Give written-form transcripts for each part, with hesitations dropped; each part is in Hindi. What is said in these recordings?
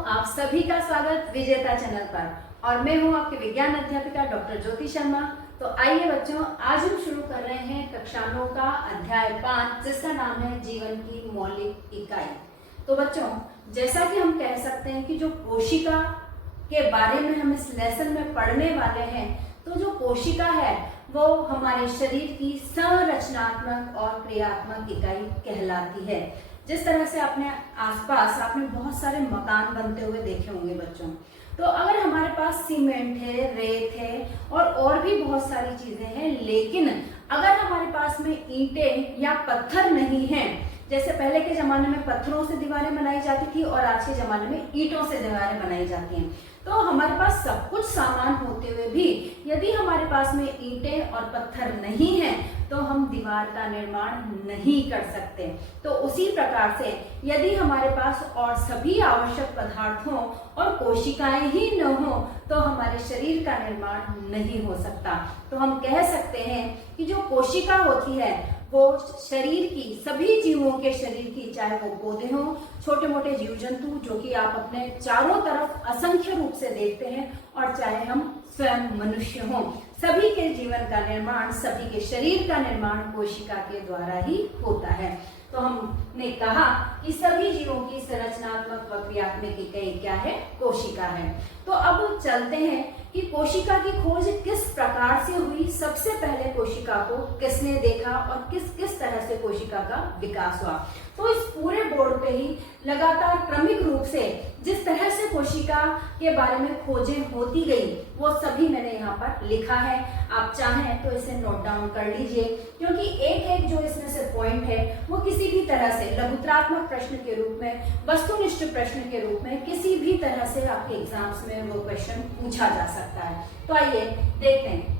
आप सभी का स्वागत विजेता चैनल पर और मैं हूं आपकी विज्ञान अध्यापिका डॉक्टर ज्योति शर्मा। तो आइए बच्चों, आज हम शुरू कर रहे हैं कक्षा 9 का अध्याय 5 जिसका नाम है जीवन की मौलिक इकाई। तो बच्चों, जैसा कि हम कह सकते हैं कि जो कोशिका के बारे में हम इस लेसन में पढ़ने वाले हैं, तो जो कोशिका है वो हमारे शरीर की संरचनात्मक और क्रियात्मक इकाई कहलाती है। जिस तरह से अपने आसपास आपने बहुत सारे मकान बनते हुए देखे होंगे बच्चों, तो अगर हमारे पास सीमेंट है, रेत है और भी बहुत सारी चीजें हैं, लेकिन अगर हमारे पास में ईंटें या पत्थर नहीं हैं, जैसे पहले के जमाने में पत्थरों से दीवारें बनाई जाती थी और आज के जमाने में ईंटों से दीवारें बनाई जाती हैं, तो हमारे पास सब कुछ सामान होते हुए भी यदि हमारे पास में ईंटें और पत्थर नहीं हैं तो हम दीवार का निर्माण नहीं कर सकते। तो उसी प्रकार से यदि हमारे पास और सभी आवश्यक पदार्थों और कोशिकाएं ही न हो तो हमारे शरीर का निर्माण नहीं हो सकता। तो हम कह सकते हैं कि जो कोशिका होती है वो शरीर की, सभी जीवों के शरीर की, चाहे वो पौधे हों, छोटे मोटे जीव जंतु जो कि आप अपने चारों तरफ असंख्य रूप से देखते हैं, और चाहे हम स्वयं मनुष्य हों, सभी के जीवन का निर्माण, सभी के शरीर का निर्माण कोशिका के द्वारा ही होता है। तो हमने कहा कि सभी जीवों की संरचनात्मक व क्रियात्मक इकाई क्या है? कोशिका है। तो अब चलते हैं कि कोशिका की खोज किस प्रकार से हुई, सबसे पहले कोशिका को किसने देखा और किस किस तरह से कोशिका का विकास हुआ। तो इस पूरे बोर्ड पे ही लगातार क्रमिक रूप से जिस तरह से कोशिका के बारे में खोजें होती गई वो सभी मैंने यहाँ पर लिखा है। आप चाहें तो इसे नोट डाउन कर लीजिए, क्योंकि एक एक जो इसमें से पॉइंट है वो किसी भी तरह से लघुत्रात्मक प्रश्न के रूप में, वस्तुनिष्ठ प्रश्न के रूप में, किसी भी तरह से आपके एग्जाम्स में वो क्वेश्चन पूछा जा सकता है। तो आइए देखते हैं।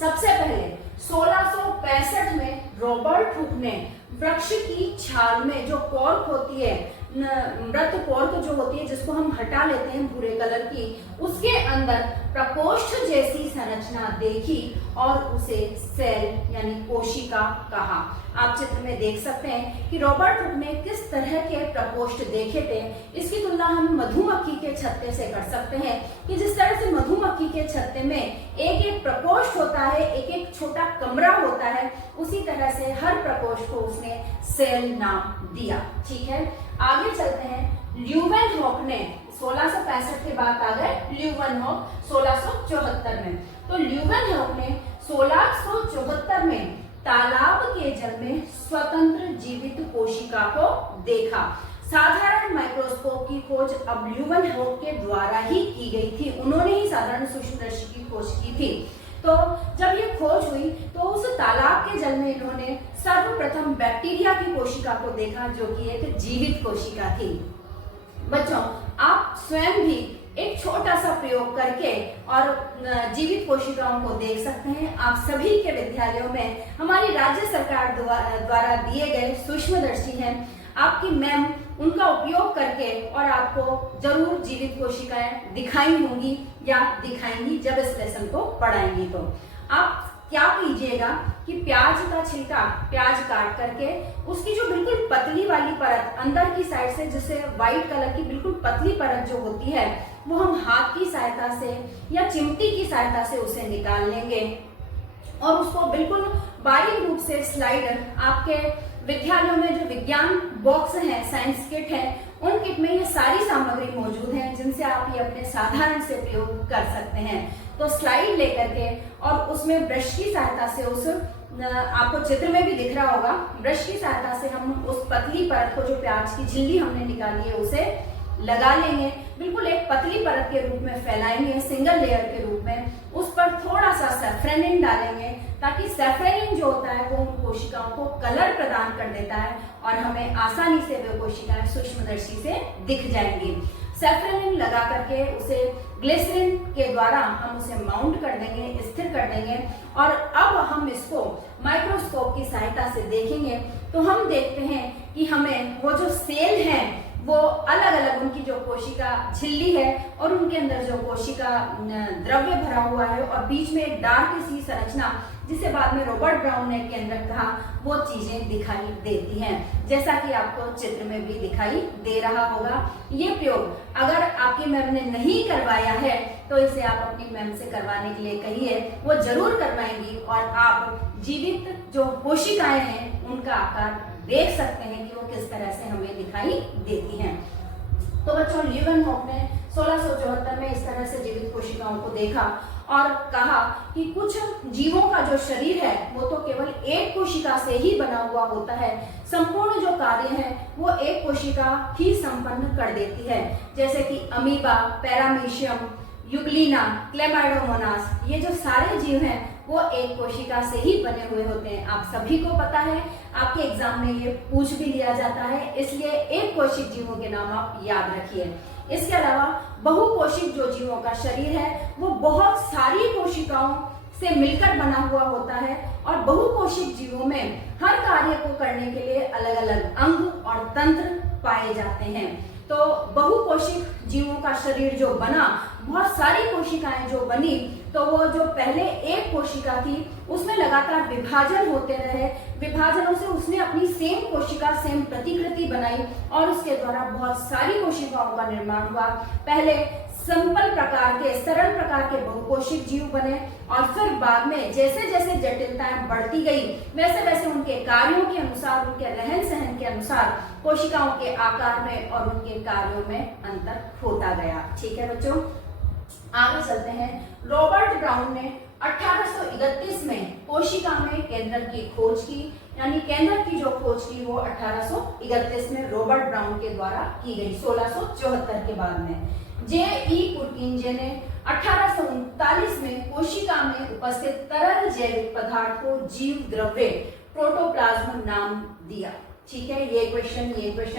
सबसे पहले 1665 में रॉबर्ट हुक ने वृक्ष की छाल में जो कॉर्क होती है, मृत कॉर्क जो होती है जिसको हम हटा लेते हैं भूरे कलर की, उसके अंदर प्रकोष्ठ जैसी संरचना देखी और उसे सेल यानी कोशिका कहा। आप चित्र में देख सकते हैं कि रॉबर्ट हुक ने किस तरह के प्रकोष्ठ देखे थे। इसकी तुलना हम मधुमक्खी के छत्ते से कर सकते हैं कि जिस तरह से मधुमक्खी के छत्ते में एक एक प्रकोष्ठ होता है, एक एक छोटा कमरा होता है, उसी तरह से हर प्रकोष्ठ को उसने सेल नाम दिया। ठीक है, आगे चलते हैं। ल्यूवेनहॉक ने 1665 के बाद आ गए ल्यूवेनहॉक 1674 में। तो ल्यूवेनहॉक ने 1674 में तालाब के जल में स्वतंत्र जीवित कोशिका को देखा। साधारण माइक्रोस्कोप की खोज अब ल्यूवेनहॉक के द्वारा ही की गई थी। उन्होंने ही साधारण सूक्ष्मदर्शी की खोज की थी। तो जब ये खोज हुई तो उस तालाब के जल में इन्होंने सर्वप्रथम बैक्टीरिया की कोशिका को देखा, जो कि एक जीवित कोशिका थी। बच्चों, आप स्वयं भी एक छोटा सा प्रयोग करके और जीवित कोशिकाओं को देख सकते हैं। आप सभी के विद्यालयों में हमारी राज्य सरकार द्वारा दिए गए सूक्ष्मदर्शी हैं। आपकी मैम उनका उपयोग करके और आपको जरूर जीवित कोशिकाएं दिखाई होंगी या दिखाएंगी जब इस लेसन को पढ़ाएंगी। तो आप क्या कीजिएगा कि प्याज का छिलका, प्याज काट करके उसकी जो बिल्कुल पतली वाली परत अंदर की साइड से, जिससे व्हाइट कलर की बिल्कुल पतली परत जो होती है, वो हम हाथ की सहायता से या चिमटी की सहायता से उसे निकाल लेंगे और उसको बिल्कुल बारीक रूप से स्लाइड, आपके विद्यालयों में जो विज्ञान बॉक्स है, साइंस किट है, उन किट में ये सारी सामग्री मौजूद है जिनसे आप ये अपने साधारण से प्रयोग कर सकते हैं। तो स्लाइड लेकर के और उसमें ब्रश की सहायता से उस, आपको चित्र में भी दिख रहा होगा, ब्रश की सहायता से हम उस पतली परत को, जो प्याज की झिल्ली हमने निकाली है, उसे लगा लेंगे। बिल्कुल एक पतली परत के रूप में फैलाएंगे, सिंगल लेयर के रूप में। उस पर थोड़ा सा सैफ्रेनिन डालेंगे ताकि सैफ्रेनिन जो होता है वो उन कोशिकाओं को कलर प्रदान कर देता है और हमें आसानी से वे कोशिकाएं सूक्ष्मदर्शी से दिख जाएंगी। सैफ्रेनिन लगा करके उसे ग्लिसरीन के द्वारा हम उसे माउंट कर देंगे, स्थिर कर देंगे, और अब हम इसको माइक्रोस्कोप की सहायता से देखेंगे। तो हम देखते हैं कि हमें वो जो सेल हैं वो अलग अलग, उनकी जो कोशिका झिल्ली है और उनके अंदर जो कोशिका द्रव्य भरा हुआ है और बीच में एक डार्क सी संरचना जिसे बाद में रॉबर्ट ब्राउन ने केंद्रक कहा, वो चीजें दिखाई देती हैं, जैसा कि आपको चित्र में भी दिखाई दे रहा होगा। ये प्रयोग अगर आपकी मैम ने नहीं करवाया है तो इसे आप अपनी मैम से करवाने के लिए कहिए, वो जरूर करवाएंगी और आप जीवित जो कोशिकाएं हैं उनका आकार देख सकते हैं कि वो किस तरह से हमें दिखाई देती हैं। तो बच्चों, लीeuwenhoek ने 1674 में इस तरह से जीवित कोशिकाओं को देखा और कहा कि कुछ जीवों का जो शरीर है वो तो केवल एक कोशिका से ही बना हुआ होता है, संपूर्ण जो कार्य है वो एक कोशिका ही संपन्न कर देती है, जैसे कि अमीबा, पैरामीशियम, यूग्लिना, क्लेमाइडोमोनास, ये जो सारे जीव हैं वो एक कोशिका से ही बने हुए होते हैं। आप सभी को पता है, आपके एग्जाम में ये पूछ भी लिया जाता है, इसलिए एक कोशिक जीवों के नाम आप याद रखिए। इसके अलावा बहुकोशिक जो जीवों का शरीर है वो बहुत सारी कोशिकाओं से मिलकर बना हुआ होता है और बहुकोशिक जीवों में हर कार्य को करने के लिए अलग अलग अंग और तंत्र पाए जाते हैं। तो बहुकोशिक जीवों का शरीर जो बना, बहुत सारी कोशिकाएं जो बनी, तो वो जो पहले एक कोशिका थी उसमें लगातार विभाजन होते रहे, विभाजनों से उसने अपनी सेम कोशिका, सेम प्रतिकृति बनाई और उसके द्वारा बहुत सारी कोशिकाओं का निर्माण हुआ। पहले सिंपल प्रकार के, सरल प्रकार के बहुकोशिक जीव बने और फिर बाद में जैसे जैसे जटिलताएं बढ़ती गई वैसे वैसे उनके कार्यों के अनुसार, उनके रहन सहन के अनुसार कोशिकाओं के आकार में और उनके कार्यों में अंतर होता गया। ठीक है बच्चों, आगे चलते हैं। रॉबर्ट ब्राउन ने 1831 में कोशिका में केंद्रक की खोज की, यानी केंद्रक की जो खोज की वो 1831 में रॉबर्ट ब्राउन के द्वारा की गई, 1674 के बाद में। जे.ई. पुरकिंजे ने 1839 में कोशिका में उपस्थित तरल जैविक पदार्थ को जीव द्रव्य प्रोटोप्लाज्म नाम दिया। ठीक है, ये क्वेश्चन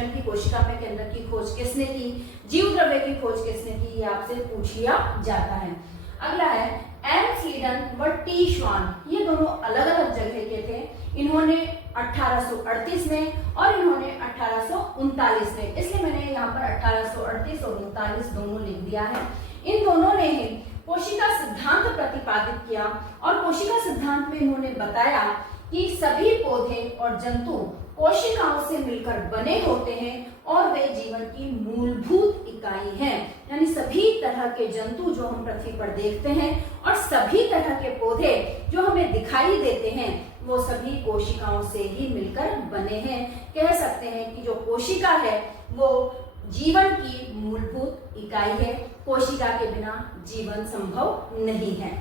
की कोशिका में केंद्रक की खोज किसने की, जीव द्रव्य की खोज किसने की, ये आपसे पूछ लिया जाता है। अगला है एम स्लीडन व टी श्वान, ये दोनों अलग अलग जगह के थे। इन्होंने 1838 में और इन्होंने 1839 में, इसलिए मैंने यहाँ पर 1838 और 39 दोनों लिख दिया है। इन दोनों ने ही कोशिका सिद्धांत प्रतिपादित किया और कोशिका सिद्धांत में इन्होंने बताया कि सभी पौधे और जंतु कोशिकाओं से मिलकर बने होते हैं और वे जीवन की मूलभूत इकाई हैं, यानी सभी तरह के जंतु जो हम पृथ्वी पर देखते हैं और सभी तरह के पौधे जो हमें दिखाई देते हैं वो सभी कोशिकाओं से ही मिलकर बने हैं। कह सकते हैं कि जो कोशिका है वो जीवन की मूलभूत इकाई है, कोशिका के बिना जीवन संभव नहीं है।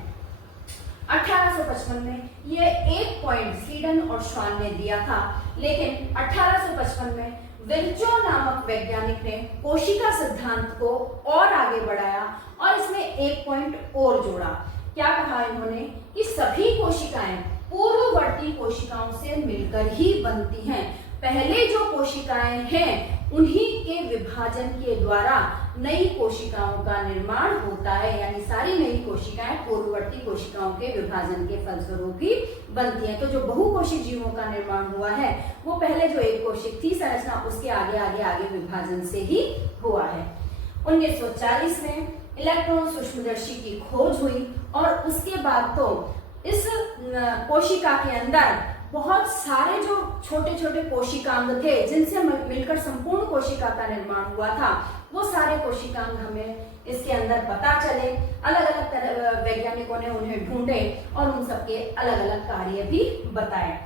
1855 में ये एक पॉइंट स्लीडन और श्वान ने दिया था, लेकिन 1855 में विल्चो नामक वैज्ञानिक ने कोशिका सिद्धांत को और आगे बढ़ाया और इसमें एक पॉइंट और जोड़ा। क्या कहा इन्होंने कि सभी कोशिकाएं पूर्ववर्ती कोशिकाओं से मिलकर ही बनती हैं। पहले जो कोशिकाएं हैं उन्हीं के विभाजन के द्वारा नई कोशिकाओं का निर्माण होता है, यानी सारी नई कोशिकाएं पूर्ववर्ती कोशिकाओं के विभाजन के फलस्वरूप ही बनती हैं। तो जो बहुकोशिक जीवों का निर्माण हुआ है वो पहले जो एक कोशिक थी संरचना, उसके आगे आगे आगे विभाजन से ही हुआ है। 1940 में इलेक्ट्रॉन सूक्ष्मदर्शी की खोज हुई और उसके बाद तो इस कोशिका के अंदर बहुत सारे जो छोटे छोटे कोशिकांग थे जिनसे मिलकर संपूर्ण कोशिका का निर्माण हुआ था, वो सारे कोशिकांग हमें इसके अंदर पता चले। अलग अलग तरह वैज्ञानिकों ने उन्हें ढूंढे और उन सबके अलग अलग कार्य भी बताए।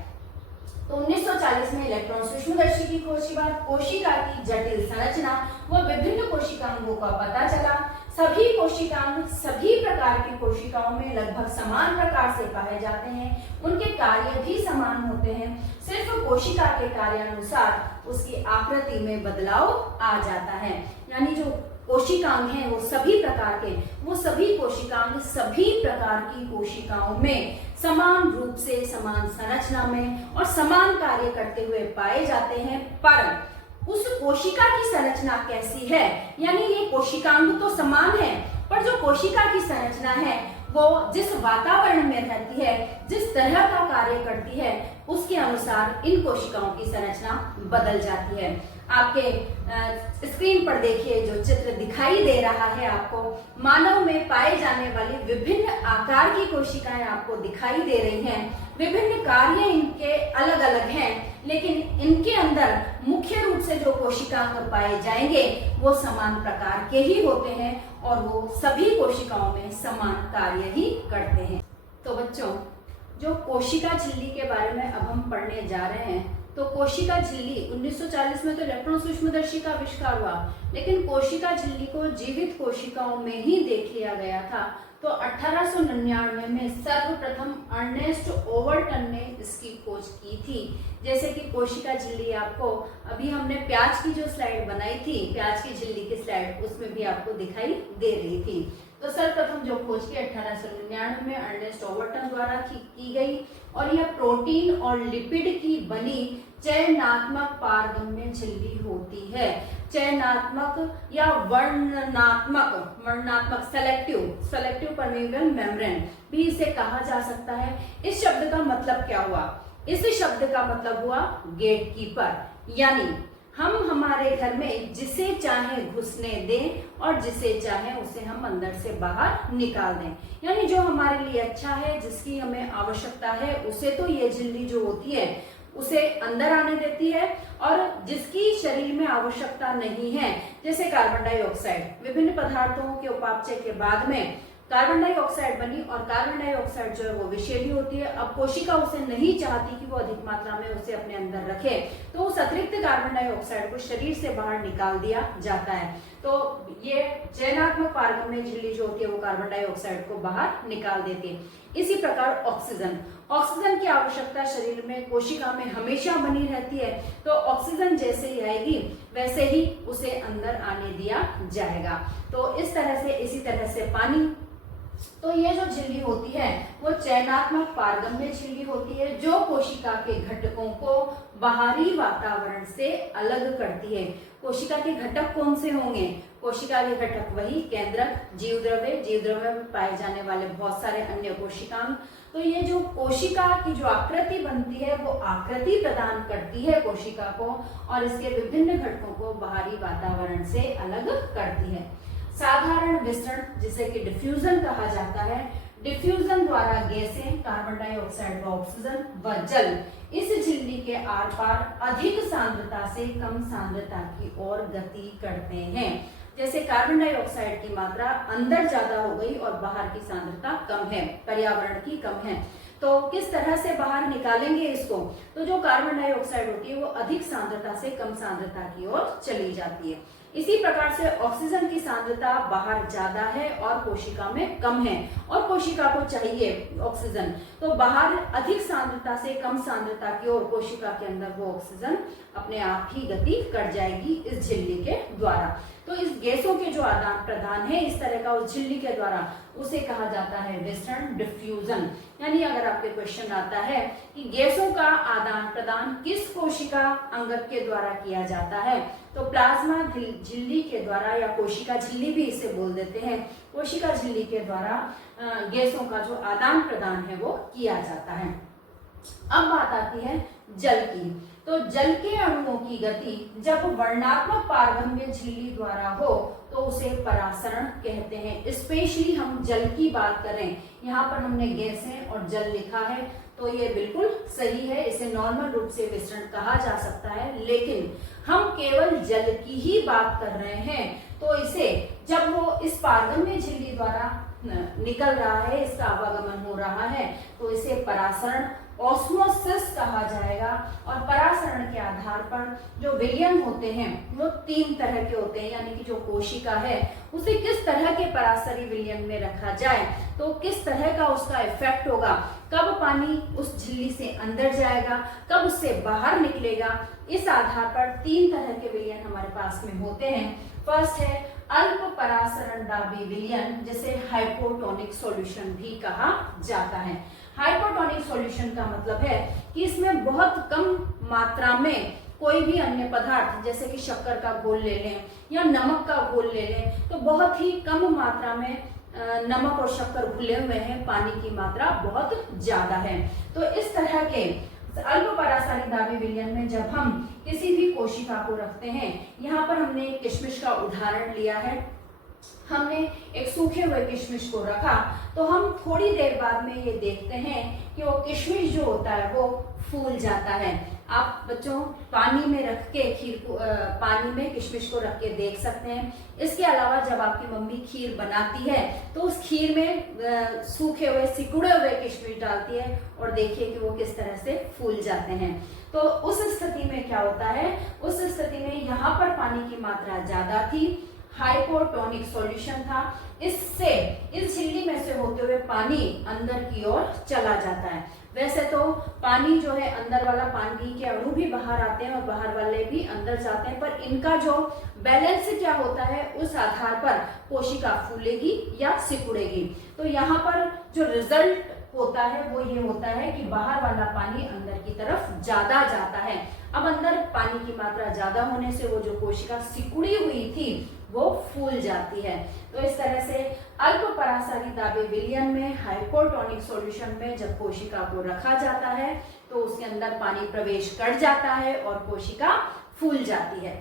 तो 1940 में इलेक्ट्रॉन सूक्ष्मदर्शी की खोज के बाद कोशिका की जटिल संरचना व विभिन्न कोशिकांगों का पता चला। सभी कोशिकांग सभी प्रकार की कोशिकाओं में लगभग समान प्रकार से पाए जाते हैं, उनके कार्य भी समान होते हैं, सिर्फ कोशिका के कार्यानुसार उसकी आकृति में बदलाव आ जाता है। यानी जो कोशिकांग हैं वो सभी प्रकार के, वो सभी कोशिकांग सभी प्रकार की कोशिकाओं में समान रूप से, समान संरचना में और समान कार्य करते हुए पाए जाते हैं। पर उस कोशिका की संरचना कैसी है, यानी ये कोशिकांग तो समान है पर जो कोशिका की संरचना है वो जिस वातावरण में रहती है, जिस तरह का कार्य करती है, उसके अनुसार इन कोशिकाओं की संरचना बदल जाती है। आपके स्क्रीन पर देखिए जो चित्र दिखाई दे रहा है आपको, मानव में पाए जाने वाली विभिन्न आकार की कोशिकाएं आपको दिखाई दे रही हैं। विभिन्न कार्य इनके अलग अलग हैं, लेकिन इनके अंदर मुख्य रूप से जो कोशिकांग पाए जाएंगे वो समान प्रकार के ही होते हैं और वो सभी कोशिकाओं में समान कार्य ही करते हैं। तो बच्चों, जो कोशिका झिल्ली के बारे में अब हम पढ़ने जा रहे हैं, तो कोशिका झिल्ली 1940 में तो इलेक्ट्रॉन सूक्ष्मदर्शी का आविष्कार हुआ, लेकिन कोशिका झिल्ली को जीवित कोशिकाओं में ही देख लिया गया था। तो 1899 में सर्वप्रथम अर्नेस्ट ओवल्टन ने इसकी खोज की थी। जैसे कि कोशिका झिल्ली आपको अभी हमने प्याज की जो स्लाइड बनाई थी, प्याज की झिल्ली की स्लाइड, उसमें भी आपको दिखाई दे रही थी। तो सर्वप्रथम जो खोज की 1899 में अर्नेस्ट ओवल्टन द्वारा की गई और यह प्रोटीन और लिपिड की बनी चयनात्मक पारगम्य झिल्ली होती है। चयनात्मक या वर्णनात्मक सेलेक्टिव परमेबल मेम्ब्रेन भी इसे कहा जा सकता है। इस शब्द का मतलब क्या हुआ? इस शब्द का मतलब हुआ गेटकीपर, यानी हम हमारे घर में जिसे चाहे घुसने दें और जिसे चाहे उसे हम अंदर से बाहर निकाल दें। यानी जो हमारे लिए अच्छा है, जिसकी हमें आवश्यकता है, उसे तो ये झिल्ली जो होती है उसे अंदर आने देती है, और जिसकी शरीर में आवश्यकता नहीं है, जैसे कार्बन डाइऑक्साइड, विभिन्न पदार्थों के उपापचय के बाद में कार्बन डाइऑक्साइड बनी और कार्बन डाइऑक्साइड जो है वो विषैली होती है। अब कोशिका उसे नहीं चाहती कि वो अधिक मात्रा में उसे अपने अंदर रखे, तो उस अतिरिक्त कार्बन डाइऑक्साइड को शरीर से बाहर निकाल दिया जाता है। तो ये चयनात्मक पारगम्य झिल्ली जो होती है वो कार्बन डाइऑक्साइड को बाहर निकाल देती है। इसी प्रकार ऑक्सीजन की आवश्यकता शरीर में, कोशिका में हमेशा बनी रहती है। तो ऑक्सीजन जैसे ही आएगी वैसे ही उसे अंदर आने दिया जाएगा। तो इसी तरह से पानी। तो ये जो झिल्ली होती है वो चयनात्मक पारगम्य झिल्ली होती है, जो कोशिका के घटकों को बाहरी वातावरण से अलग करती है। कोशिका के घटक कौन से होंगे? कोशिका के घटक वही केंद्रक, जीवद्रव्य में पाए जाने वाले बहुत सारे अन्य कोशिकांग। तो ये जो कोशिका की जो आकृति बनती है वो आकृति प्रदान करती है कोशिका को, और इसके विभिन्न घटकों को बाहरी वातावरण से अलग करती है। साधारण विसरण, जिसे कि डिफ्यूजन कहा जाता है, डिफ्यूजन द्वारा गैसें, कार्बन डाइऑक्साइड व ऑक्सीजन व जल इस झिल्ली के आर पार अधिक सांद्रता से कम सांद्रता की ओर गति करते हैं। जैसे कार्बन डाइऑक्साइड की मात्रा अंदर ज्यादा हो गई और बाहर की सांद्रता कम है, पर्यावरण की कम है, तो किस तरह से बाहर निकालेंगे इसको? तो जो कार्बन डाइऑक्साइड होती है वो अधिक सांद्रता से कम सांद्रता की ओर चली जाती है। इसी प्रकार से ऑक्सीजन की सांद्रता बाहर ज्यादा है और कोशिका में कम है, और कोशिका को चाहिए ऑक्सीजन, तो बाहर अधिक सांद्रता से कम सांद्रता की ओर कोशिका के अंदर वो ऑक्सीजन अपने आप ही गति कर जाएगी इस झिल्ली के द्वारा। तो इस गैसों के जो आदान प्रदान है इस तरह का उस झिल्ली के द्वारा, उसे कहा जाता है विसरण, डिफ्यूजन। यानी अगर आपके क्वेश्चन आता है कि गैसों का आदान प्रदान किस कोशिका अंगक के द्वारा किया जाता है, तो प्लाज्मा झिल्ली के द्वारा, या कोशिका झिल्ली भी इसे बोल देते हैं, कोशिका झिल्ली के द्वारा गैसों का जो आदान प्रदान है वो किया जाता है। अब बात आती है जल की। तो जल के अणुओं की गति जब वर्णात्मक पारगम्य झिल्ली द्वारा हो तो उसे परासरण कहते हैं। स्पेशली हम जल की बात करें, यहाँ पर हमने गैसें और जल लिखा है, तो ये बिल्कुल सही है, इसे नॉर्मल रूप से विसरण कहा जा सकता है, लेकिन हम केवल जल की ही बात कर रहे हैं, तो इसे जब वो इस पारगम्य झिल्ली द्वारा निकल रहा है, इसका आवागमन हो रहा है, तो इसे परासरण, ऑस्मोसिस कहा जाएगा। और परासरण के आधार पर जो विलयन होते हैं वो 3 तरह के होते हैं, यानी कि जो कोशिका है उसे किस तरह के परासरी विलयन में रखा जाए, तो किस तरह का उसका इफेक्ट होगा, कब पानी उस झिल्ली से अंदर जाएगा, कब उससे बाहर निकलेगा, इस आधार पर 3 तरह के विलयन हमारे पास में होते हैं। फर्स्ट है अल्प परासरणदाबी विलयन, जिसे हाइपोटोनिक सॉल्यूशन भी कहा जाता है। हाइपोटोनिक सॉल्यूशन का मतलब है कि इसमें बहुत कम मात्रा में कोई भी अन्य पदार्थ, जैसे कि शक्कर का घोल ले लें या नमक का घोल ले लें, तो बहुत ही कम मात्रा में नमक और शक्कर घुले हुए हैं, पानी की मात्रा बहुत ज्यादा है। तो इस तरह के अल्प परासारी दाबी विलयन में जब हम किसी भी कोशिका को रखते हैं, यहाँ पर हमने किशमिश का उदाहरण लिया है, हमने एक सूखे हुए किशमिश को रखा, तो हम थोड़ी देर बाद में ये देखते हैं कि वो किशमिश जो होता है वो फूल जाता है। आप बच्चों पानी में रख के खीर को पानी में किशमिश को रख के देख सकते हैं। इसके अलावा जब आपकी मम्मी खीर बनाती है तो उस खीर में सूखे हुए सिकुड़े हुए किशमिश डालती है और देखिए कि वो किस तरह से फूल जाते हैं। तो उस स्थिति में क्या होता है, उस स्थिति में यहाँ पर पानी की मात्रा ज्यादा थी, हाइपोटोनिक सॉल्यूशन था, इससे इस झिल्ली में से होते हुए पानी अंदर की ओर चला जाता है। वैसे तो पानी जो है अंदर वाला, पानी के अणु भी बाहर आते हैं और बाहर वाले भी अंदर जाते हैं, पर इनका जो बैलेंस क्या होता है उस आधार पर कोशिका फूलेगी या सिकुड़ेगी। तो यहाँ पर जो रिजल्ट होता है वो ये होता है कि बाहर वाला पानी अंदर की तरफ ज्यादा जाता है। अब अंदर पानी की मात्रा ज्यादा होने से वो जो कोशिका सिकुड़ी हुई थी वो फूल जाती है। तो इस तरह से अल्प परासारी दाबे विलयन में हाइपोटोनिक सॉल्यूशन में जब कोशिका को रखा जाता है तो उसके अंदर पानी प्रवेश कर जाता है और कोशिका फूल जाती है।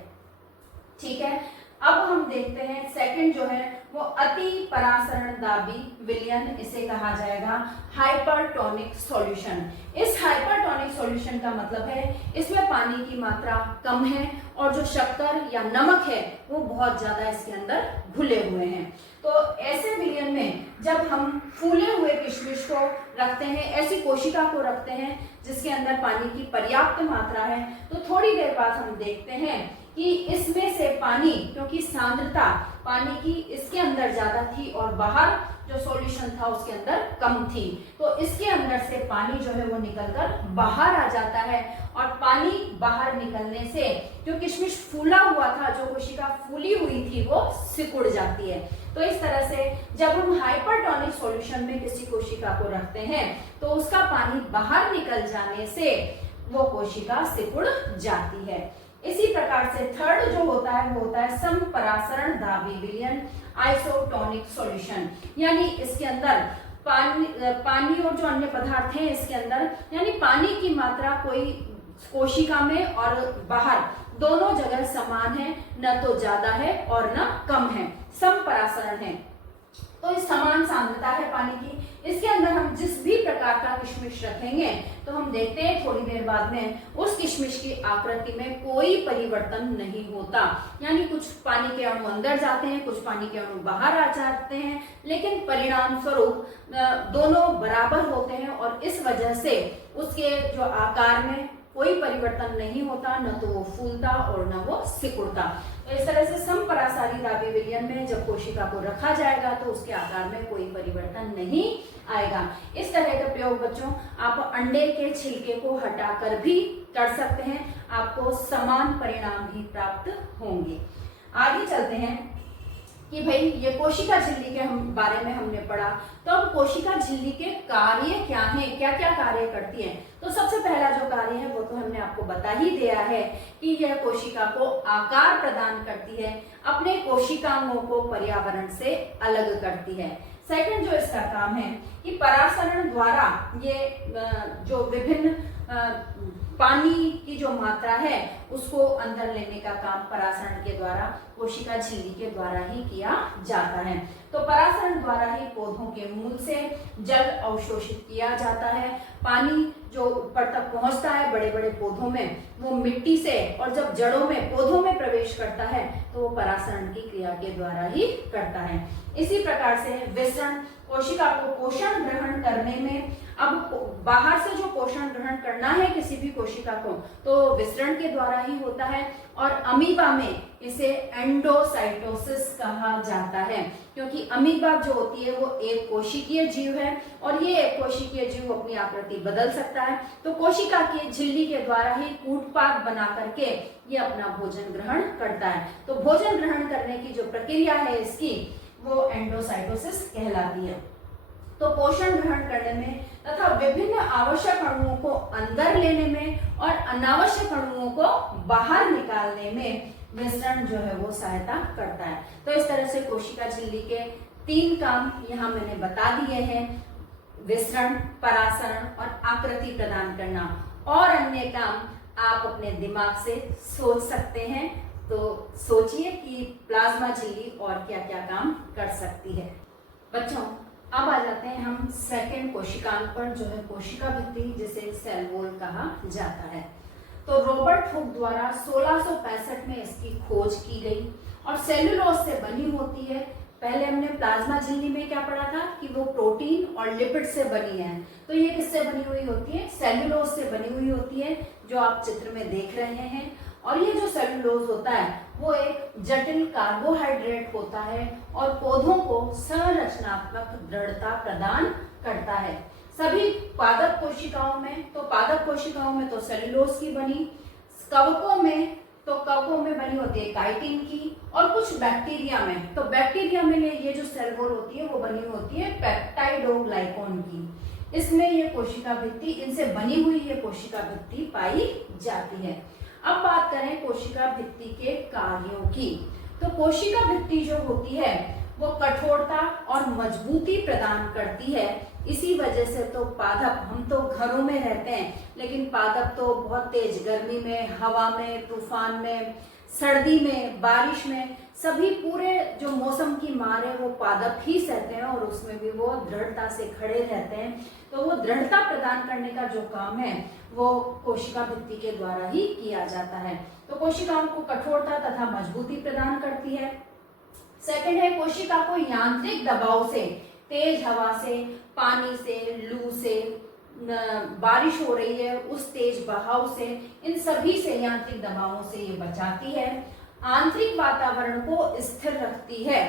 ठीक है, अब हम देखते हैं सेकंड जो है वो अति परासरण दाबी विलयन, इसे कहा जाएगा हाइपरटोनिक सॉल्यूशन। इस हाइपरटोनिक सॉल्यूशन का मतलब है इसमें पानी की मात्रा कम है और जो शक्कर या नमक है वो बहुत ज्यादा इसके अंदर घुले हुए हैं। तो ऐसे विलयन में जब हम फूले हुए किशमिश को रखते हैं, ऐसी कोशिका को रखते हैं जिसके अंदर पानी की पर्याप्त मात्रा है, तो थोड़ी देर बाद हम देखते हैं कि इसमें से पानी, क्योंकि सांद्रता पानी की इसके अंदर ज्यादा थी और बाहर जो सॉल्यूशन था उसके अंदर कम थी, तो इसके अंदर से पानी जो है वो निकलकर बाहर आ जाता है और पानी बाहर निकलने से जो किशमिश फूला हुआ था, जो कोशिका फूली हुई थी, वो सिकुड़ जाती है। तो इस तरह से जब हम हाइपरटोनिक सॉल्यूशन में किसी कोशिका को रखते हैं तो उसका पानी बाहर निकल जाने से वो कोशिका सिकुड़ जाती है। इसी प्रकार से थर्ड जो होता है वो होता है समपरासरण दाबी विलयन, आइसोटोनिक सॉल्यूशन, यानी इसके अंदर पानी और जो अन्य पदार्थ हैं इसके अंदर, यानी पानी की मात्रा कोई कोशिका में और बाहर दोनों जगह समान है, न तो ज्यादा है और न कम है, समपरासरण है। तो इस समान सांद्रता है पानी की, इसके अंदर हम जिस भी प्रकार का किशमिश रखेंगे तो हम देखते हैं थोड़ी देर बाद में उस किशमिश की आकृति में कोई परिवर्तन नहीं होता, यानी कुछ पानी के अणु अंदर जाते हैं, कुछ पानी के अणु बाहर आ जाते हैं, लेकिन परिणाम स्वरूप दोनों बराबर होते हैं और इस वजह से उसके जो आकार में कोई परिवर्तन नहीं होता, न तो वो फूलता और न वो सिकुड़ता। तो इस तरह से समपरासारी दाबी विलयन में जब कोशिका को रखा जाएगा तो उसके आकार में कोई परिवर्तन नहीं आएगा। इस तरह का प्रयोग बच्चों आप अंडे के छिलके को हटाकर भी कर सकते हैं, आपको समान परिणाम ही प्राप्त होंगे। आगे चलते हैं कि भाई ये कोशिका झिल्ली के बारे में हमने पढ़ा, तो अब कोशिका झिल्ली के कार्य क्या हैं, क्या क्या कार्य करती है। तो सबसे पहला जो कार्य है वो तो हमने आपको बता ही दिया है कि यह कोशिका को आकार प्रदान करती है, अपने कोशिकांगों को पर्यावरण से अलग करती है। सेकंड जो इसका काम है कि परासरण द्वारा ये जो विभिन्न पानी की जो मात्रा है उसको अंदर लेने का काम परासरण के द्वारा, कोशिका झिल्ली के द्वारा ही किया जाता है। तो परासरण द्वारा ही पौधों के मूल से जल अवशोषित किया जाता है। पानी जो ऊपर तक पहुंचता है बड़े बड़े पौधों में, वो मिट्टी से, और जब जड़ों में पौधों में प्रवेश करता है तो वो परासरण की क्रिया के द्वारा ही करता है। इसी प्रकार से विसरण, कोशिका को पोषण ग्रहण करने में, अब बाहर से जो पोषण ग्रहण करना है किसी भी कोशिका को तो विसरण के द्वारा ही होता है। और अमीबा में इसे एंडोसाइटोसिस कहा जाता है, क्योंकि अमीबा जो होती है वो एक कोशिकीय जीव है और ये एक कोशिकीय जीव अपनी आकृति बदल सकता है। तो कोशिका की झिल्ली के द्वारा ही कूटपाद बना करके ये अपना भोजन ग्रहण करता है। तो भोजन ग्रहण करने की जो प्रक्रिया है इसकी वो एंडोसाइटोसिस कहलाती है। तो पोषण ग्रहण करने में तथा विभिन्न आवश्यक अणुओं को अंदर लेने में और अनावश्यक अणुओं को बाहर निकालने में विसरण जो है वो सहायता करता है। तो इस तरह से कोशिका झिल्ली के 3 काम यहाँ मैंने बता दिए हैं, विसरण, परासरण और आकृति प्रदान करना। और अन्य काम आप अपने दिमाग से सोच सकते हैं। तो सोचिए कि प्लाज्मा झिल्ली और क्या क्या काम कर सकती है। बच्चों, अब आ जाते हैं हम सेकंड कोशिकांग पर, जो है कोशिका भित्ति, जिसे सेल वॉल कहा जाता है। तो रॉबर्ट हुक द्वारा 1665 में इसकी खोज की गई और सेल्यूलोज से बनी होती है। पहले हमने प्लाज्मा झिल्ली में क्या पढ़ा था कि वो प्रोटीन और लिपिड से बनी है, तो ये किससे बनी हुई होती है? सेल्यूलोज से बनी हुई होती है, जो आप चित्र में देख रहे हैं। और ये जो सेल्यूलोज होता है वो एक जटिल कार्बोहाइड्रेट होता है और पौधों को संरचनात्मक दृढ़ता प्रदान करता है। सभी पादप कोशिकाओं में, पादप कोशिकाओं में तो सेल्यूलोज की बनी, कवकों में बनी होती है काइटिन की, और कुछ बैक्टीरिया में, तो बैक्टीरिया में ये जो सेल वॉल होती है वो बनी होती है पेप्टाइडोग्लाइकॉन की। इसमें ये कोशिका भित्ति, इनसे बनी हुई ये कोशिका भित्ति पाई जाती है। अब बात करें कोशिका भित्ति के कार्यों की। तो कोशिका भित्ति जो होती है वो कठोरता और मजबूती प्रदान करती है। इसी वजह से तो पादप, हम तो घरों में रहते हैं, लेकिन पादप तो बहुत तेज गर्मी में, हवा में, तूफान में, सर्दी में, बारिश में, सभी पूरे जो मौसम की मार है वो पादप ही सहते हैं और उसमें भी वो दृढ़ता से खड़े रहते हैं। तो वो दृढ़ता प्रदान करने का जो काम है वो कोशिका भित्ति के द्वारा ही किया जाता है। तो कोशिकाओं को कठोरता तथा मजबूती प्रदान करती है। सेकंड है, कोशिका को यांत्रिक दबाव से, तेज हवा से, पानी से, लू से, बारिश हो रही है उस तेज बहाव से, इन सभी से, यांत्रिक दबावों से ये बचाती है। आंतरिक वातावरण को स्थिर रखती है,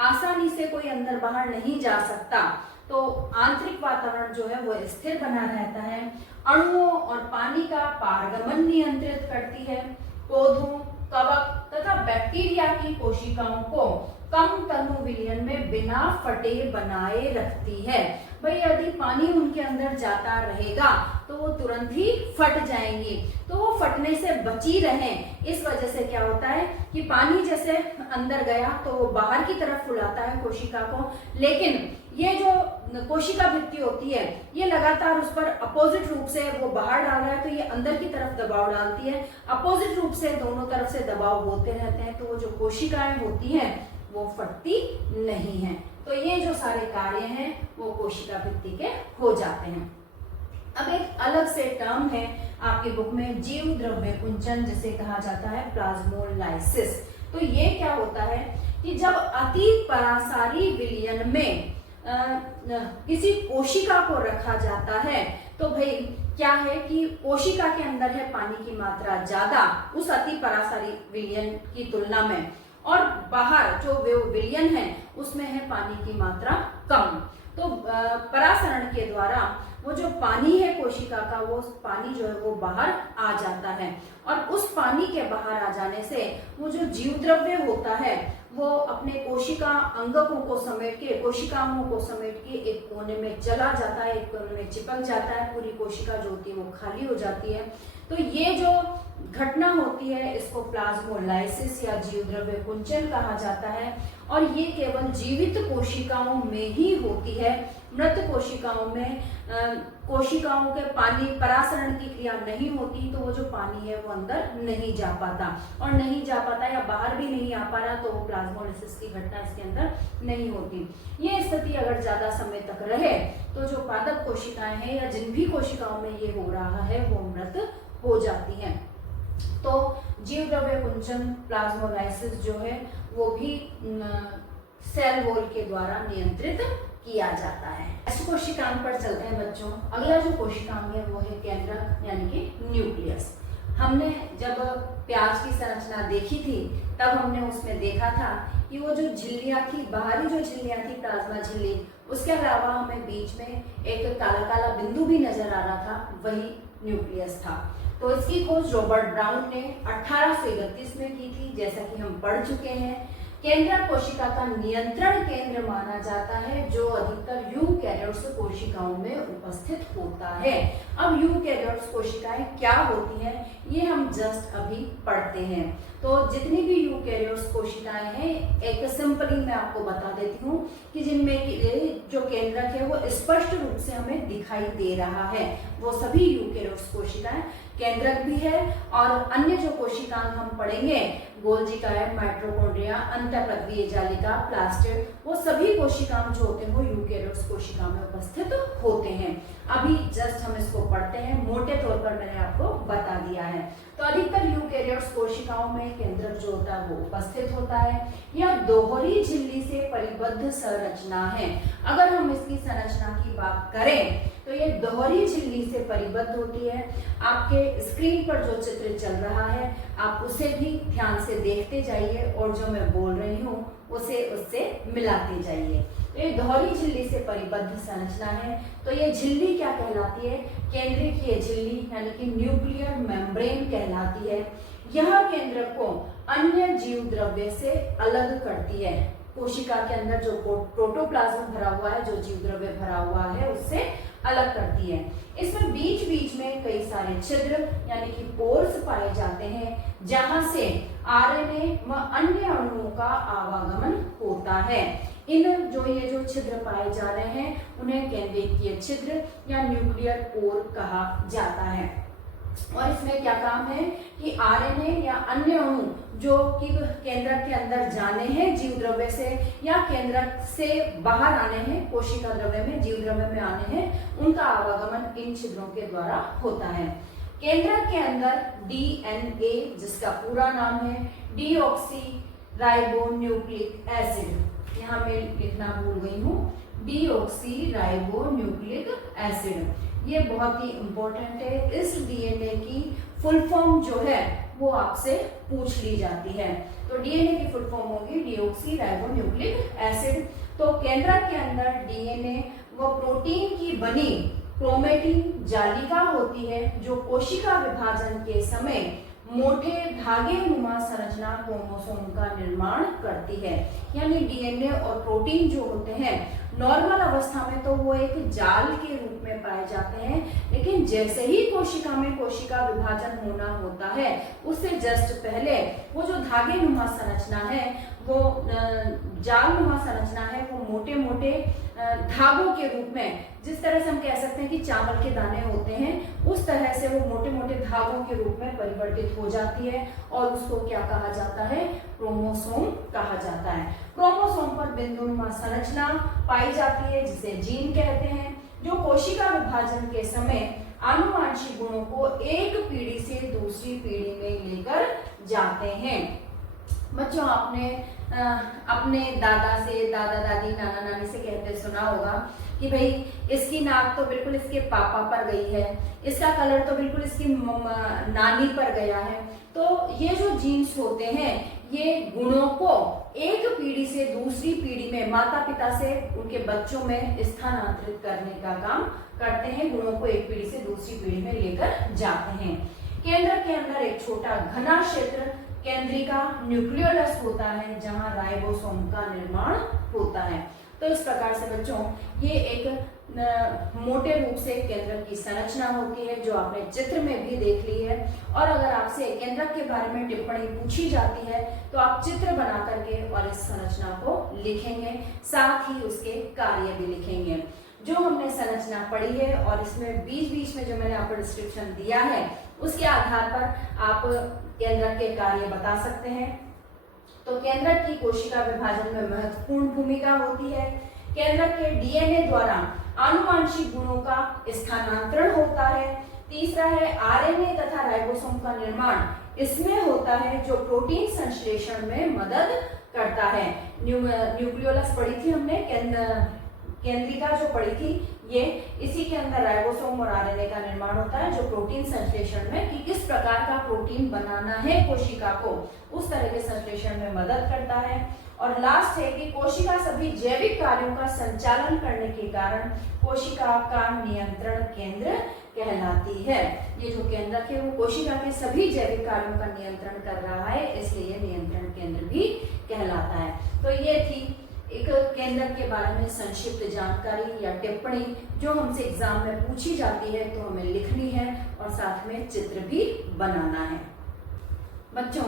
आसानी से कोई अंदर बाहर नहीं जा सकता, तो आंतरिक वातावरण जो है वो स्थिर बना रहता है। अणुओं और पानी का पारगमन नियंत्रित करती है। पौधों, कवक तथा बैक्टीरिया की कोशिकाओं को कम तनु विलयन में बिना फटे बनाए रखती है। भाई यदि पानी उनके अंदर जाता रहेगा तो वो तुरंत ही फट जाएंगी, तो वो फटने से बची रहें। इस वजह से क्या होता है कि पानी जैसे अंदर गया तो वो बाहर की तरफ फुलाता है कोशिका को, लेकिन ये जो कोशिका भित्ति होती है ये लगातार उस पर अपोजिट रूप से वो बाहर डाल रहा है, तो ये अंदर की तरफ दबाव डालती है। अपोजिट रूप से दोनों तरफ से दबाव होते रहते हैं, तो वो जो कोशिकाएं होती हैं वो फटती नहीं है। तो ये जो सारे कार्य हैं वो कोशिका भित्ति के हो जाते हैं। अब एक अलग से टर्म है आपकी बुक में, जीव द्रव्य कुंचन, जिसे कहा जाता है प्लाज्मोलाइसिस। तो ये क्या होता है कि जब अति परासारी विलयन में किसी कोशिका को रखा जाता है, तो भाई क्या है कि कोशिका के अंदर है पानी की मात्रा ज्यादा उस अति परासारी विलयन की तुलना में, और बाहर जो विलयन है उसमें है पानी की मात्रा कम। तो परासरण के द्वारा वो जो पानी है कोशिका का, वो पानी जो है वो बाहर आ जाता है, और उस पानी के बाहर आ जाने से वो जो जीव द्रव्य होता है वो अपने कोशिका अंगकों को समेट के, कोशिकाओं को समेट के एक कोने में चला जाता है, एक कोने में चिपक जाता है, पूरी कोशिका जो होती है वो खाली हो जाती है। तो ये जो घटना होती है इसको प्लाज्मोलाइसिस या जीव द्रव्य कुंचन कहा जाता है, और ये केवल जीवित कोशिकाओं में ही होती है। मृत कोशिकाओं में कोशिकाओं के पानी परासरण की क्रिया नहीं होती, तो वो जो पानी है वो अंदर नहीं जा पाता, और नहीं जा पाता या बाहर भी नहीं आ पा रहा, तो वो प्लाज्मोलाइसिस की घटना इसके अंदर नहीं होती। ये स्थिति अगर ज्यादा समय तक रहे तो जो पादप कोशिकाएं हैं या जिन भी कोशिकाओं में ये हो रहा है वो मृत हो जाती हैं। तो जीव द्रव्य कुंचन प्लाज्मोलाइसिस जो है वो भी सेल वॉल के द्वारा नियंत्रित किया जाता है। इस कोशिकांग पर चलते हैं बच्चों। अगला जो कोशिकांग है वो है केंद्रक यानी कि न्यूक्लियस। हमने जब प्याज की संरचना देखी थी तब हमने उसमें देखा था कि वो जो झिल्लियां थी, बाहरी जो झिल्लियां थी प्लाज्मा झिल्ली, उसके अलावा हमें बीच में एक काला काला बिंदु भी नजर आ रहा था, वही न्यूक्लियस था। तो इसकी खोज रॉबर्ट ब्राउन ने 1831 में की थी, जैसा कि हम पढ़ चुके हैं केंद्रक कोशिका का नियंत्रण केंद्र माना जाता है, जो अधिकतर यूकैरियोट्स कोशिकाओं में उपस्थित होता है। अब यूकैरियोट्स कोशिकाएं क्या होती हैं, ये हम जस्ट अभी पढ़ते हैं। तो जितनी भी यूकैरियोट्स कोशिकाएं हैं, एक सिंपली मैं आपको बता देती हूँ कि जिनमें जो केंद्रक है वो स्पष्ट रूप से हमें दिखाई दे रहा है, वो सभी यूकैरियोट्स कोशिकाएं केंद्रक भी है। और अन्य जो कोशिकांग हम पढ़ेंगे, गोल्जी कायड, माइटोकॉन्ड्रिया, अंतःपद्वीय जालिका, प्लास्टिड, वो सभी कोशिकांग जो होते हैं वो यूकैरियोट्स कोशिका में उपस्थित होते हैं। अभी जस्ट हम इसको पढ़ते हैं, मोटे तौर पर मैंने आपको बता दिया है। तो अधिकतर यूकैरियोट्स कोशिकाओं में केंद्रक जो होता है वो उपस्थित होता है। यह दोहरी झिल्ली से परिबद्ध संरचना है। अगर हम इसकी संरचना की बात करें तो ये दोहरी झिल्ली से परिबद्ध होती है। आपके स्क्रीन पर जो चित्र चल रहा है आप उसे भी ध्यान से देखते जाइए और जो मैं बोल रही हूँ उसे उससे मिलाते जाइए। तो ये दोहरी झिल्ली से परिबद्ध संरचना है। तो ये झिल्ली क्या कहलाती है, केंद्रकीय झिल्ली यानी कि न्यूक्लियर मेम्ब्रेन कहलाती है। यह केंद्रक को अन्य जीव द्रव्य से अलग करती है। कोशिका के अंदर जो प्रोटोप्लाज्म भरा हुआ है, जो जीव द्रव्य भरा हुआ है, उससे अलग करती है। इसमें बीच बीच में कई सारे छिद्र यानी कि पोर्स पाए जाते हैं, जहां से आरएनए व अन्य अणुओं का आवागमन होता है। इन जो छिद्र पाए जा रहे हैं उन्हें केंद्रकीय छिद्र या न्यूक्लियर पोर कहा जाता है। और इसमें क्या काम है कि आरएनए या अन्य अणु जो कि केंद्रक के अंदर जाने हैं जीव द्रव्य से, या केंद्रक से बाहर आने हैं कोशिका द्रव्य में, जीव द्रव्य में आने हैं, उनका आवागमन इन छिद्रों के द्वारा होता है। केंद्रक के अंदर डीएनए, जिसका पूरा नाम है डीऑक्सी राइबोन्यूक्लिक एसिड, यहाँ मैं लिखना भूल गई हूँ, डीऑक्सी राइबोन्यूक्लिक एसिड, ये बहुत ही इंपॉर्टेंट है। इस डीएनए की फुल फॉर्म जो है वो आपसे पूछ ली जाती है। तो डीएनए की फुल फॉर्म होगी डीऑक्सी राइबोन्यूक्लिक एसिड। तो केंद्रक के अंदर डीएनए व प्रोटीन की बनी क्रोमेटिन जालिका होती है, जो कोशिका विभाजन के समय मोटे धागे नुमा संरचना क्रोमोसोम का निर्माण करती है। यानी डीएनए और प्रोटीन जो होते हैं नॉर्मल अवस्था में तो वो एक जाल के रूप में पाए जाते हैं, लेकिन जैसे ही कोशिका में कोशिका विभाजन होना होता है उससे जस्ट पहले वो जो धागे नुमा संरचना है, वो जाल नुमा संरचना है, वो मोटे मोटे धागों के रूप में, जिस तरह से हम कह सकते हैं कि चावल के दाने होते हैं, उस तरह से वो मोटे मोटे धागों के रूप में परिवर्तित हो जाती है और उसको क्या कहा जाता है, क्रोमोसोम कहा जाता है। क्रोमोसोम पर बिंदुनुमा संरचना पाई जाती है जिसे जीन कहते हैं, जो कोशिका विभाजन के समय आनुवांशिक गुणों को एक पीढ़ी से दूसरी पीढ़ी में लेकर जाते हैं। बच्चों, आपने अपने दादा से, दादा दादी, नाना नानी से कहते सुना होगा कि भाई इसकी नाक तो बिल्कुल इसके पापा पर गई है, इसका कलर तो बिल्कुल इसकी नानी पर गया है। तो ये जो जीन्स होते हैं ये गुणों को एक पीढ़ी से दूसरी पीढ़ी में माता पिता से उनके बच्चों में स्थानांतरित करने का काम करते हैं, गुणों को एक पीढ़ी से दूसरी पीढ़ी में लेकर जाते हैं। केंद्र के अंदर एक छोटा घना क्षेत्र केंद्रिका न्यूक्लियोलस होता है, जहां राइबोसोम का निर्माण होता है। तो इस प्रकार से बच्चों ये एक मोटे रूप से केंद्रक की संरचना होती है, जो आपने चित्र में भी देख ली है। और अगर आपसे केंद्रक के बारे में टिप्पणी पूछी जाती है तो आप चित्र बना करके और इस संरचना को लिखेंगे, साथ ही उसके कार्य भी लिखेंगे। जो हमने संरचना पढ़ी है और इसमें बीच बीच में जो मैंने आपको डिस्क्रिप्शन दिया है, उसके आधार पर आप केंद्रक के कार्य बता सकते हैं। तो केंद्रक की कोशिका विभाजन में महत्वपूर्ण भूमिका होती है। केंद्रक के डीएनए द्वारा आनुवांशिक गुणों का स्थानांतरण होता है। तीसरा है आरएनए तथा राइबोसोम का निर्माण इसमें होता है, जो प्रोटीन संश्लेषण में मदद करता है। न्यूक्लियोलस पढ़ी थी हमने, केंद्रिका जो पढ़ी थी, ये इसी के अंदर राइबोसोम और आरएनए का निर्माण होता है, जो प्रोटीन संश्लेषण में कि किस प्रकार का प्रोटीन बनाना है कोशिका को, उस तरह के संश्लेषण में मदद करता है। और लास्ट है कि कोशिका सभी जैविक कार्यों का संचालन करने के कारण कोशिका का नियंत्रण केंद्र कहलाती है। ये जो केंद्रक है वो कोशिका के सभी जैविक कार्यों का नियंत्रण कर रहा है, इसलिए ये नियंत्रण केंद्र भी कहलाता है। तो ये थी एक केंद्रक के बारे में संक्षिप्त जानकारी या टिप्पणी जो हमसे एग्जाम में पूछी जाती है, तो हमें लिखनी है और साथ में चित्र भी बनाना है। बच्चों,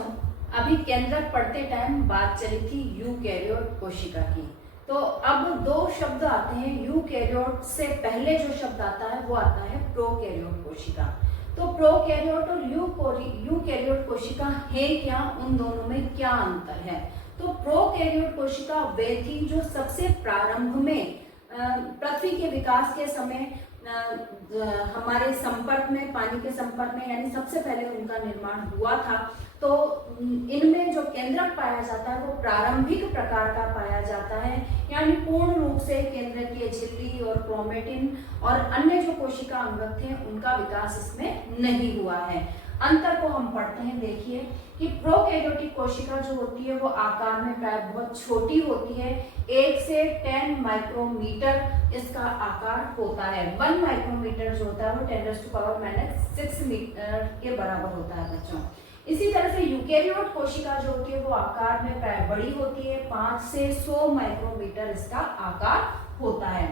अभी केंद्रक पढ़ते टाइम बात चली थी यूकैरियोट कोशिका की, तो अब दो शब्द आते हैं। यूकैरियोट से पहले जो शब्द आता है वो आता है प्रोकैरियोट कोशिका। तो प्रोकैरियोट और यूकैरियोट कोशिका है क्या, उन दोनों में क्या अंतर है? तो प्रोकैरियोट कोशिका वे थी जो सबसे प्रारंभ में पृथ्वी के विकास के समय हमारे संपर्क में, पानी के संपर्क में, यानी सबसे पहले उनका निर्माण हुआ था। तो इनमें जो केंद्रक पाया जाता है वो प्रारंभिक प्रकार का पाया जाता है, यानी पूर्ण रूप से केंद्रकीय झिल्ली और क्रोमेटिन और अन्य जो कोशिका अंगक थे उनका विकास इसमें नहीं हुआ है। अंतर को हम पढ़ते हैं। देखिए कि प्रोकैरियोटिक कोशिका जो होती है वो आकार में प्राय बहुत छोटी होती है। 1 से 10 माइक्रोमीटर इसका आकार होता है। 1 माइक्रोमीटर जो होता है वो 10⁻⁻6 मीटर के बराबर होता है बच्चों। इसी तरह से यूकैरियोट कोशिका जो होती है वो आकार में प्राय बड़ी होती है। 5 से 100 माइक्रोमीटर इसका आकार होता है।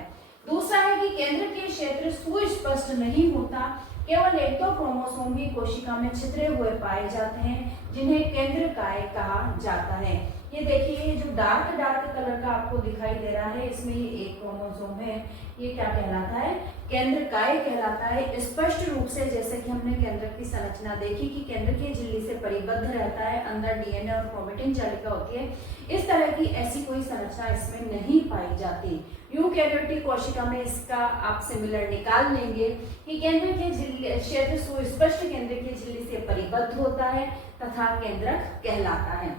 दूसरा है कि केंद्र के क्षेत्र सुस्पष्ट नहीं होता, केवल 1-2 क्रोमोसोम ही कोशिका में छितरे हुए पाए जाते हैं, जिन्हें केंद्रकाय कहा जाता है। ये देखिए, ये जो डार्क कलर का आपको दिखाई दे रहा है, इसमें ये एक क्रोमोसोम है, ये क्या कहलाता है? केंद्रकाय कहलाता है। स्पष्ट रूप से जैसे कि हमने केंद्र की संरचना देखी कि केंद्र की झिल्ली से परिबद्ध रहता है, अंदर डीएनए और क्रोमेटिन जालिका होती है, इस तरह की ऐसी कोई संरचना इसमें नहीं पाई जाती। यूकैरियोटिक कोशिका में इसका आप सिमिलर निकाल लेंगे कि केंद्र के झिल्ली क्षेत्र सुस्पष्ट केंद्र की झिल्ली से परिबद्ध होता है तथा केंद्रक कहलाता है।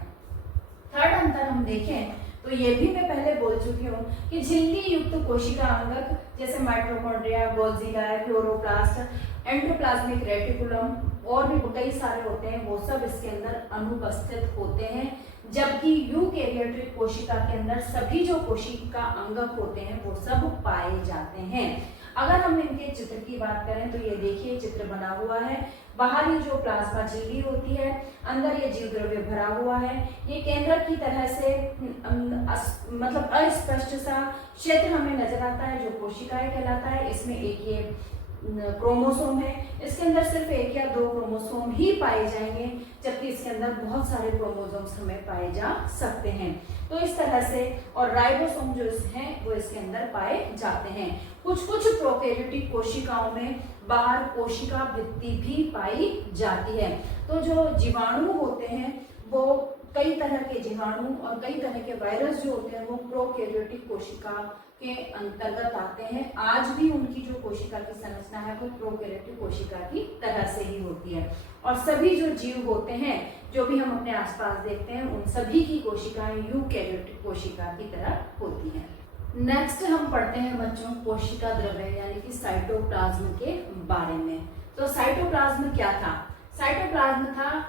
थर्ड अंतर हम देखें तो ये भी मैं पहले बोल चुकी हूँ कि झिल्ली युक्त कोशिका अंगक जैसे mitochondria, Golgi, chloroplast, endoplasmic reticulum और भी कई सारे होते हैं, वो सब इसके अंदर अनुपस्थित होते हैं। जबकि यूकैरियोटिक कोशिका के अंदर सभी जो कोशिका अंगक होते हैं वो सब पाए जाते हैं। अगर हम इनके चित्र की बात करें तो ये देखिए चित्र बना हुआ है। बाहरी जो प्लाज्मा झिल्ली होती है, अंदर ये जीव द्रव्य भरा हुआ है। ये केंद्र की तरह से मतलब अस्पष्ट सा क्षेत्र हमें नजर आता है जो कोशिकाएं कहलाता है। इसमें एक ये क्रोमोसोम है, इसके अंदर सिर्फ 1 या 2 क्रोमोसोम ही पाए जाएंगे, जबकि इसके अंदर बहुत सारे क्रोमोसोम्स हमें पाए जा सकते हैं। तो इस तरह से और राइबोसोम जो हैं वो इसके अंदर पाए जाते हैं। कुछ प्रोकैरियोटिक कोशिकाओं में बाहर कोशिका भित्ति भी पाई जाती है। तो जो जीवाणु होते हैं वो कई तरह के जीवाणु और कई तरह के वायरस जो होते हैं वो प्रोकैरियोटिक कोशिका के अंतर्गत आते हैं। आज भी उनकी जो कोशिका की संरचना है वो प्रोकैरियोटिक कोशिका की तरह से ही होती है। और सभी जो जीव होते हैं जो भी हम अपने आसपास देखते हैं उन सभी की कोशिकाएं यूकैरियोटिक कोशिका की तरह होती हैं। नेक्स्ट हम पढ़ते हैं बच्चों कोशिका द्रव्य यानी कि साइटोप्लाज्म के बारे में। तो साइटोप्लाज्म क्या था? साइटोप्लाज्म था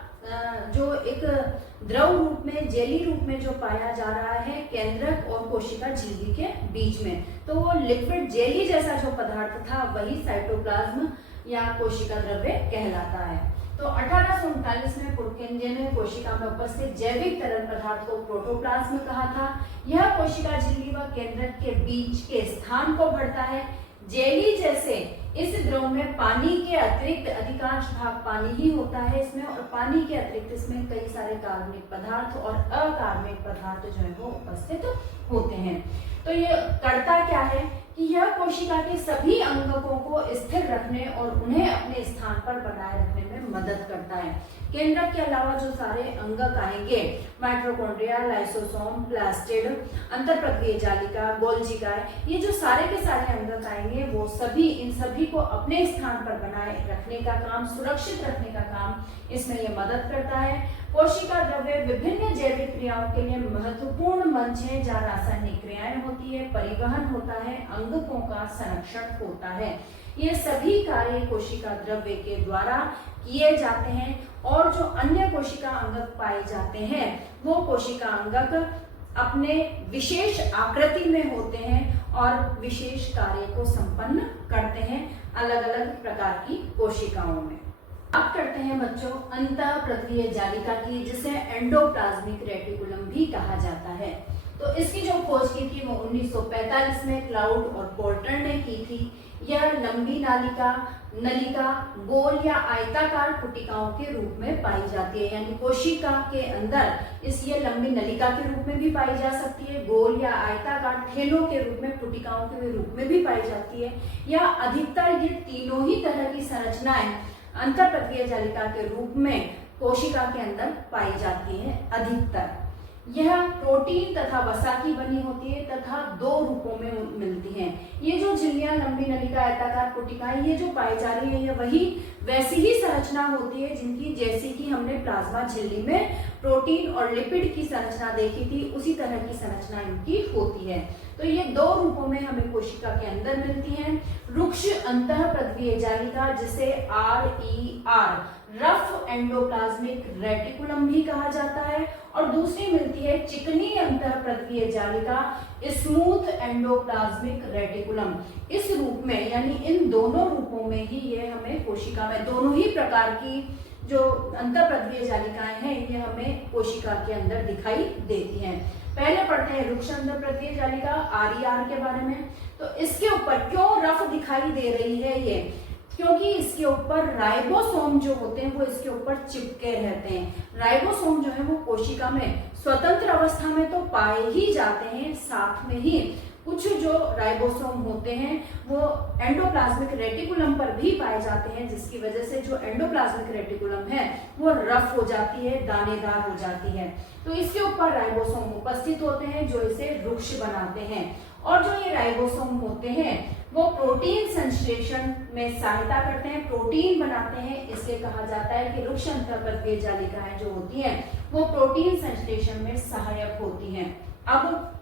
जो एक द्रव रूप में, जेली रूप में जो पाया जा रहा है केंद्रक और कोशिका झिल्ली के बीच में। तो वो लिक्विड जेली जैसा जो पदार्थ था वही साइटोप्लाज्म या कोशिका द्रव्य कहलाता है। तो 1839 में पुरकेंजे ने कोशिका में उपस्थित जैविक तरल पदार्थ को प्रोटोप्लाज्म कहा था। यह कोशिका झिल्ली व केंद्रक के बीच के स्थान को भरता है। जेली जैसे इस द्रव में पानी के अतिरिक्त अधिकांश भाग पानी ही होता है इसमें, और पानी के अतिरिक्त इसमें कई सारे कार्बनिक पदार्थ और अकार्बनिक पदार्थ जो है वो उपस्थित होते हैं। तो ये करता क्या है कि यह कोशिका के सभी अंगकों को स्थिर रखने और उन्हें अपने स्थान पर बनाए रखने में मदद करता है। केंद्रक के अलावा जो सारे अंगक आएंगे, माइटोकॉन्ड्रिया, लाइसोसोम, प्लास्टिड, अंतर प्रक्रिया जालिका, गोल्गी, ये जो सारे के सारे अंगक आएंगे वो सभी इन सभी को अपने स्थान पर बनाए रखने का काम, सुरक्षित रखने का काम इसमें ये मदद करता है। कोशिका द्रव्य विभिन्न जैविक क्रियाओं के लिए महत्वपूर्ण मंच है जहाँ रासायनिक क्रियाएं होती है, परिवहन होता है, अंगकों का संरक्षण होता है। ये सभी कार्य कोशिका द्रव्य के द्वारा किए जाते हैं। और जो अन्य कोशिका अंगक पाए जाते हैं वो कोशिका अंगक अपने विशेष आकृति में होते हैं और विशेष कार्य को संपन्न करते हैं अलग अलग प्रकार की कोशिकाओं में। बात करते हैं बच्चों अंतःप्रक्रिया जालिका की, जिसे एंडोप्लाज्मिक रेटिकुलम भी कहा जाता है। तो इसकी जो खोज की थी वो 1945 में क्लाउड और पोर्टर ने की थी। यह लंबी नलिका गोल या आयताकार पुटिकाओं के रूप में पाई जाती है, यानी कोशिका के अंदर ये लंबी नलिका के रूप में भी पाई जा सकती है, गोल या आयताकार थैलों के रूप में, पुटिकाओं के रूप में भी पाई जाती है, या अधिकतर ये तीनों ही तरह की संरचनाएं अंतःप्रक्रिया जालिका के रूप में कोशिका के अंदर पाई जाती है। अधिकतर यह प्रोटीन तथा वसा की बनी होती है तथा दो रूपों में मिलती हैं। ये जो झिल्लियां, लंबी नलिका, आयताकार पुटिकाएं ये जो पाई जा रही है, ये वही वैसी ही संरचना होती है जिनकी जैसी कि हमने प्लाज्मा झिल्ली में प्रोटीन और लिपिड की संरचना देखी थी, उसी तरह की संरचना इनकी होती है। तो ये दो रूपों में हमें कोशिका के अंदर मिलती हैं। रुक्ष अंतःप्रक्रिया जालिका, जिसे RER रफ एंडोप्लाज्मिक रेटिकुलम भी कहा जाता है, और दूसरी मिलती है चिकनी अंतःप्रक्रिया जालिका, स्मूथ एंडोप्लाज्मिक रेटिकुलम। इस रूप में, यानी इन दोनों रूपों में ही ये हमें कोशिका में, दोनों ही प्रकार की जो अंतःप्रक्रिया जालिकाएं हैं ये हमें कोशिका के अंदर दिखाई देती हैं। पहले पढ़ते हैं रुक्ष अंतःप्रक्रिया जालिका RER के बारे में। तो इसके ऊपर क्यों रफ दिखाई दे रही है ये, क्योंकि इसके ऊपर राइबोसोम जो होते हैं वो इसके ऊपर चिपके रहते हैं। राइबोसोम जो है वो कोशिका में स्वतंत्र अवस्था में तो पाए ही जाते हैं, साथ में ही कुछ जो राइबोसोम होते हैं वो एंडोप्लाज्मिक रेटिकुलम पर भी पाए जाते हैं, जिसकी वजह से जो एंडोप्लाज्मिक रेटिकुलम है वो रफ हो जाती है, दानेदार हो जाती है। तो इसके ऊपर राइबोसोम उपस्थित होते हैं जो इसे रुक्ष बनाते हैं। और जो ये राइबोसोम होते हैं वो प्रोटीन संश्लेषण में सहायता करते हैं, प्रोटीन बनाते हैं। इसलिए कहा जाता है कि रुक्ष अंतःप्रक्रिया जालिकाएं जो होती हैं वो प्रोटीन संश्लेषण में सहायक होती हैं। अब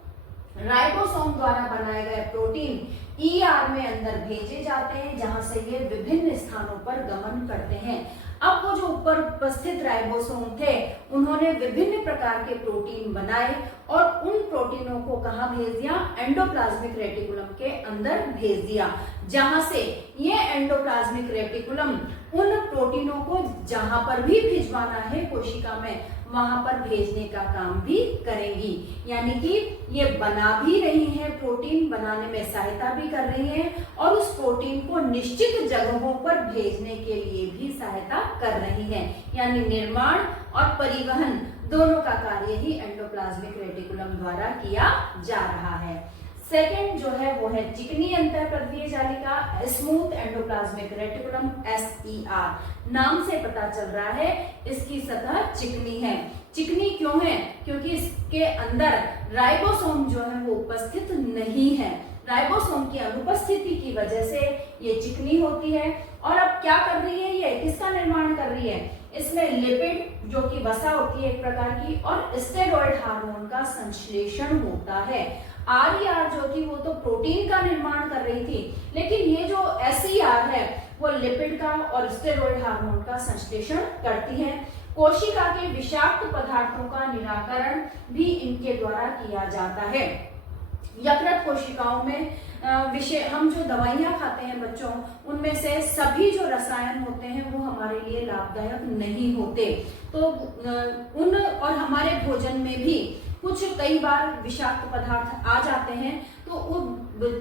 राइबोसोम द्वारा बनाए गए प्रोटीन ER में अंदर भेजे जाते हैं, जहां से ये विभिन्न स्थानों पर गमन करते हैं। अब वो जो ऊपर उपस्थित राइबोसोम थे उन्होंने विभिन्न प्रकार के प्रोटीन बनाए और उन प्रोटीनों को कहाँ भेज दिया, एंडोप्लाज्मिक रेटिकुलम के अंदर भेज दिया, जहां से ये एंडोप्लाज्मिक रेटिकुलम उन प्रोटीनों को जहां पर भी भिजवाना है कोशिका में वहां पर भेजने का काम भी करेंगी। यानी कि ये बना भी रही हैं, प्रोटीन बनाने में सहायता भी कर रही हैं और उस प्रोटीन को निश्चित जगहों पर भेजने के लिए भी सहायता कर रही हैं। यानी निर्माण और परिवहन दोनों का कार्य ही एंडोप्लाज्मिक रेटिकुलम द्वारा किया जा रहा है। सेकेंड जो है वो है चिकनी अंतःप्रक्रिया जालिका, स्मूथ एंडोप्लाज्मिक रेटिकुलम SER। नाम से पता चल रहा है इसकी सतह चिकनी है। चिकनी क्यों है, क्योंकि इसके अंदर राइबोसोम जो है वो उपस्थित नहीं है। राइबोसोम की अनुपस्थिति की वजह से ये चिकनी होती है। और अब क्या कर रही है, ये किसका निर्माण कर रही है, इसमें लिपिड जो कि वसा होती है एक प्रकार की, और स्टेरॉइड हार्मोन का संश्लेषण होता है। RER जो थी वो तो प्रोटीन का निर्माण कर रही थी, लेकिन ये जो SER है वो लिपिड का और स्टेरॉइड हार्मोन का संश्लेषण करती है। कोशिका के विषाक्त पदार्थों का निराकरण भी इनके द्वारा किया जाता है। यकृत कोशिकाओं में हम जो दवाइयां खाते हैं बच्चों, उनमें से सभी जो रसायन होते हैं वो हमारे लिए लाभदायक नहीं होते। तो उन और हमारे भोजन में भी कुछ कई बार विषाक्त पदार्थ आ जाते हैं, तो वो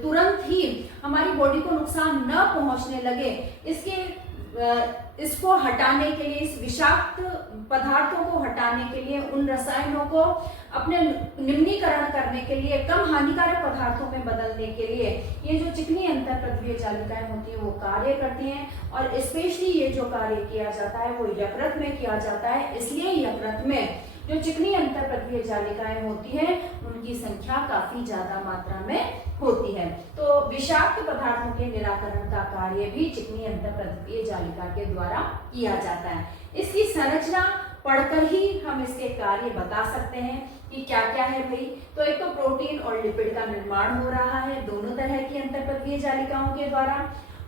तुरंत ही हमारी बॉडी को नुकसान न पहुंचने लगे इसको हटाने के लिए, इस विषाक्त पदार्थों को हटाने के लिए, उन रसायनों को अपने निम्नीकरण करने के लिए, कम हानिकारक पदार्थों में बदलने के लिए ये जो चिकनी अंतःप्रक्रिया जालिकाएं होती है वो कार्य करती हैं। और स्पेशली ये जो कार्य किया जाता है वो यकृत में किया जाता है। इसलिए यकृत में जो चिकनी अंतःप्रक्रिया जालिकाएं होती हैं उनकी संख्या काफी ज्यादा मात्रा में होती है। तो विषाक्त पदार्थों के निराकरण का कार्य भी चिकनी अंतःप्रक्रिया जालिका के द्वारा किया जाता है। इसकी संरचना पढ़कर ही हम इसके कार्य बता सकते हैं कि क्या क्या है भाई। तो एक तो प्रोटीन और लिपिड का निर्माण हो रहा है दोनों तरह की अंतःप्रक्रिया जालिकाओं के द्वारा।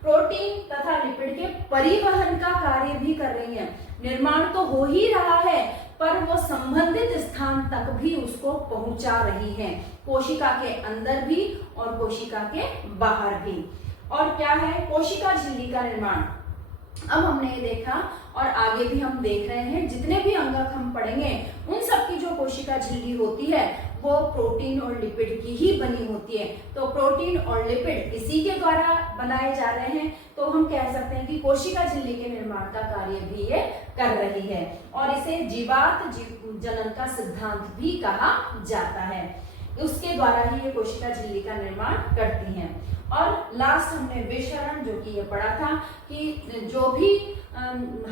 प्रोटीन तथा लिपिड के परिवहन का कार्य भी कर रही है। निर्माण तो हो ही रहा है, पर वो संबंधित स्थान तक भी उसको पहुंचा रही है, कोशिका के अंदर भी और कोशिका के बाहर भी। और क्या है कोशिका झिल्ली का निर्माण, अब हमने ये देखा और आगे भी हम देख रहे हैं, जितने भी अंगक हम पढ़ेंगे उन सब की जो कोशिका झिल्ली होती है वो प्रोटीन और लिपिड की ही बनी होती है। तो प्रोटीन और लिपिड इसी के द्वारा बनाए जा रहे हैं, तो हम कह सकते हैं कि कोशिका झिल्ली के निर्माण का कार्य भी ये कर रही है और इसे जीवात जनन का सिद्धांत भी कहा जाता है। उसके द्वारा ही ये कोशिका झिल्ली का निर्माण करती हैं। और लास्ट हमने विषरण जो कि ये पढ़ा था कि जो भी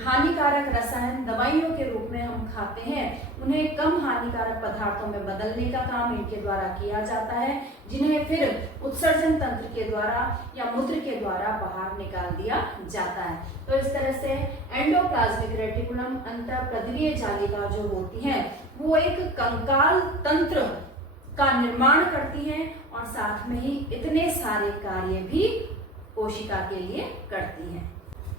हानिकारक रसायन दवाइयों के रूप में हम खाते हैं उन्हें कम हानिकारक पदार्थों में बदलने का काम इनके द्वारा किया जाता है, जिन्हें फिर उत्सर्जन तंत्र के द्वारा या मूत्र के द्वारा बाहर निकाल दिया जाता है। तो इस तरह से एंडोप्लाज्मिक रेटिकुलम अंतःप्रद्रवीय जालिका जो होती है वो एक कंकाल तंत्र का निर्माण करती हैं और साथ में ही इतने सारे कार्य भी कोशिका के लिए करती हैं।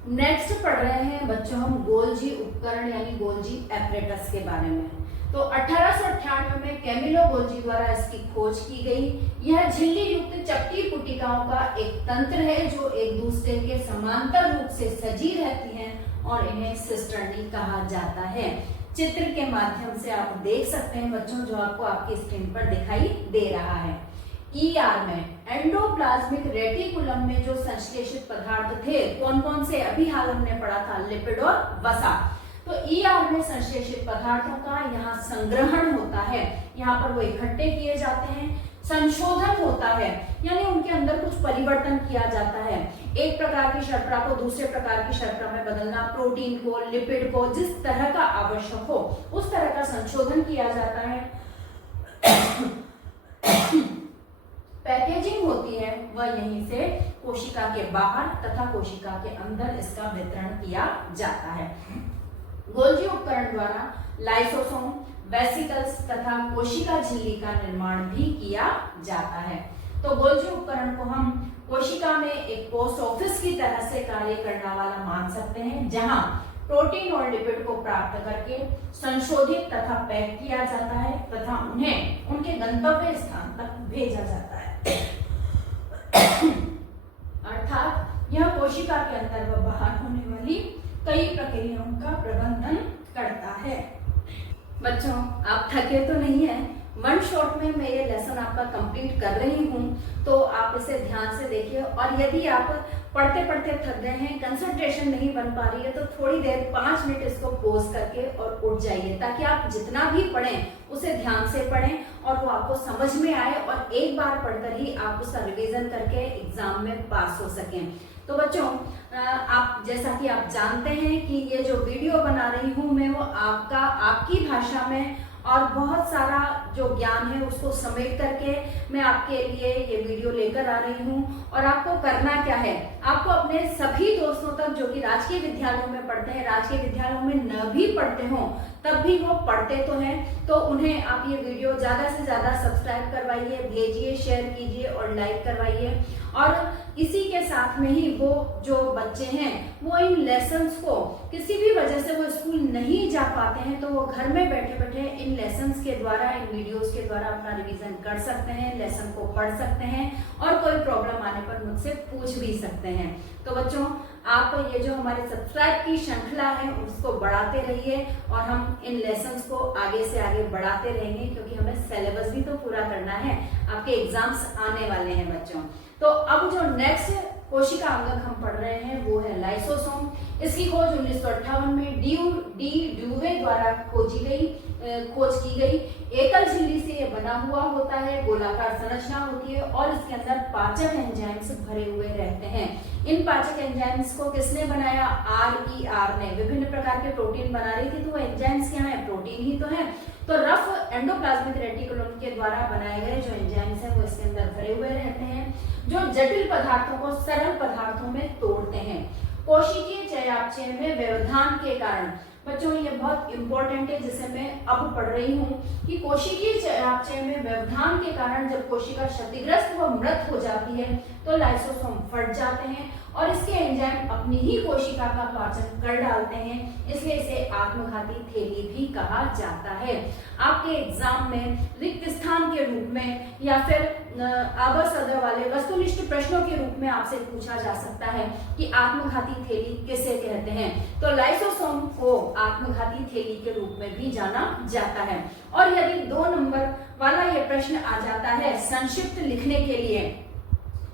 नेक्स्ट पढ़ रहे हैं बच्चों हम गोल्जी उपकरण यानी गोल्जी एपरेटस के बारे में। तो 1898 में कैमिलो गोल्जी द्वारा इसकी खोज की गई। यह झिल्ली युक्त चपटी पुटिकाओं का एक तंत्र है जो एक दूसरे के समांतर रूप से सजी रहती हैं और इन्हें सिस्टर्नी कहा जाता है। चित्र के माध्यम से आप देख सकते हैं बच्चों, जो आपको आपकी स्क्रीन पर दिखाई दे रहा है। ईआर में एंडोप्लाज्मिक रेटिकुलम में जो संश्लेषित पदार्थ थे कौन कौन से, अभी हाल हमने पढ़ा था लिपिड और वसा। तो ईआर में संश्लेषित पदार्थों का यहाँ संग्रहण होता है, यहाँ पर वो इकट्ठे किए जाते हैं। संशोधन होता है यानी उनके अंदर कुछ परिवर्तन किया जाता है, एक प्रकार की शर्करा को दूसरे प्रकार की शर्करा में बदलना, प्रोटीन को लिपिड को जिस तरह का आवश्यक हो उस तरह का संशोधन किया जाता है। पैकेजिंग होती है वह यहीं से कोशिका के बाहर तथा कोशिका के अंदर इसका वितरण किया जाता है। गोल्जी उपकरण द्वारा लाइसोसोम, वेसिकल्स तथा कोशिका झिल्ली का निर्माण भी किया जाता है। तो गोल्जी उपकरण को हम कोशिका में एक पोस्ट ऑफिस की तरह से कार्य करने वाला मान सकते हैं, जहां प्रोटीन और लिपिड को प्राप्त करके संशोधित तथा पैक किया जाता है तथा उन्हें उनके गंतव्य स्थान तक भेजा जाता है। अर्थात यह कोशिका के अंदर व बाहर होने वाली कई प्रक्रियाओं का प्रबंधन करता है। बच्चों आप थके तो नहीं है, वन शॉट में मैं ये लेसन आपका कंप्लीट कर रही हूँ, तो आप इसे ध्यान से देखिए। और यदि आप पढ़ते पढ़ते थक गए हैं, कंसंट्रेशन नहीं बन पा रही है, तो थोड़ी देर 5 मिनट इसको पॉज करके और उठ जाइए, ताकि आप जितना भी पढ़ें उसे ध्यान से पढ़ें और वो आपको समझ में आए और एक बार पढ़कर ही आप उसका रिवीजन करके एग्जाम में पास हो सकें। तो बच्चों आप जैसा कि आप जानते हैं कि ये जो वीडियो बना रही हूँ मैं वो आपकी भाषा में और बहुत सारा जो ज्ञान है उसको समेट करके मैं आपके लिए ये वीडियो लेकर आ रही हूँ। और आपको करना क्या है, आपको अपने सभी दोस्तों तक जो कि राजकीय विद्यालयों में पढ़ते हैं, राजकीय विद्यालयों में न भी पढ़ते हों तब भी वो पढ़ते तो हैं, तो उन्हें आप ये वीडियो ज़्यादा से ज़्यादा सब्सक्राइब करवाइए, भेजिए, शेयर कीजिए और लाइक करवाइए। और इसी के साथ में ही वो जो बच्चे हैं वो इन लेसन्स को किसी भी वजह से वो स्कूल नहीं जा पाते हैं, तो वो घर में बैठे बैठे इन लेसन्स के द्वारा, इन वीडियोस के द्वारा अपना रिवीजन कर सकते हैं, लेसन को पढ़ सकते हैं और कोई प्रॉब्लम आने पर मुझसे पूछ भी सकते हैं। तो बच्चों आप ये जो हमारे सब्सक्राइब की श्रृंखला है उसको बढ़ाते रहिए और हम इन लेसन्स को आगे से आगे बढ़ाते रहेंगे, क्योंकि हमें सिलेबस भी तो पूरा करना है, आपके एग्जाम्स आने वाले हैं बच्चों। तो अब जो नेक्स्ट कोशिका अंगक हम पढ़ रहे हैं वो है लाइसोसोम। इसकी खोज 1958 में डी ड्यूवे द्वारा खोज की गई। एकल झिल्ली से ये बना हुआ होता है, गोलाकार संरचना होती है और इसके अंदर पाचक एंजाइम्स भरे हुए रहते हैं। इन पाचक एंजाइम्स को किसने बनाया? RER ने। विभिन्न प्रकार के प्रोटीन बना रही थी, तो वो एंजाइम्स क्या है? प्रोटीन ही तो है। तो रफ एंडोप्लाज्मिक रेटिकुलम के द्वारा बनाए गए जो एंजाइम्स हैं वो इसके अंदर भरे हुए रहते हैं, जो जटिल पदार्थों को सरल पदार्थों में तोड़ते हैं। कोशिकीय चयापचय में व्यवधान के कारण बच्चों ये बहुत इंपॉर्टेंट है, जिसे मैं अब पढ़ रही हूँ कि कोशिकीय चयापचय में व्यवधान के कारण जब कोशिका क्षतिग्रस्त व मृत हो जाती है तो लाइसोसोम फट जाते हैं और इसके एंजाइम अपनी ही कोशिका का पाचन कर डालते हैं, इसलिए इसे आत्मघाती थैली भी कहा जाता है। आपके एग्जाम में रिक्त स्थान के रूप में या फिर आवर सदर वाले वस्तुनिष्ठ प्रश्नों के रूप में आपसे पूछा जा सकता है कि आत्मघाती थैली किसे कहते हैं, तो लाइसोसोम को आत्मघाती थैली के रूप में भी जाना जाता है। और यदि 2 नंबर वाला ये प्रश्न आ जाता है संक्षिप्त लिखने के लिए,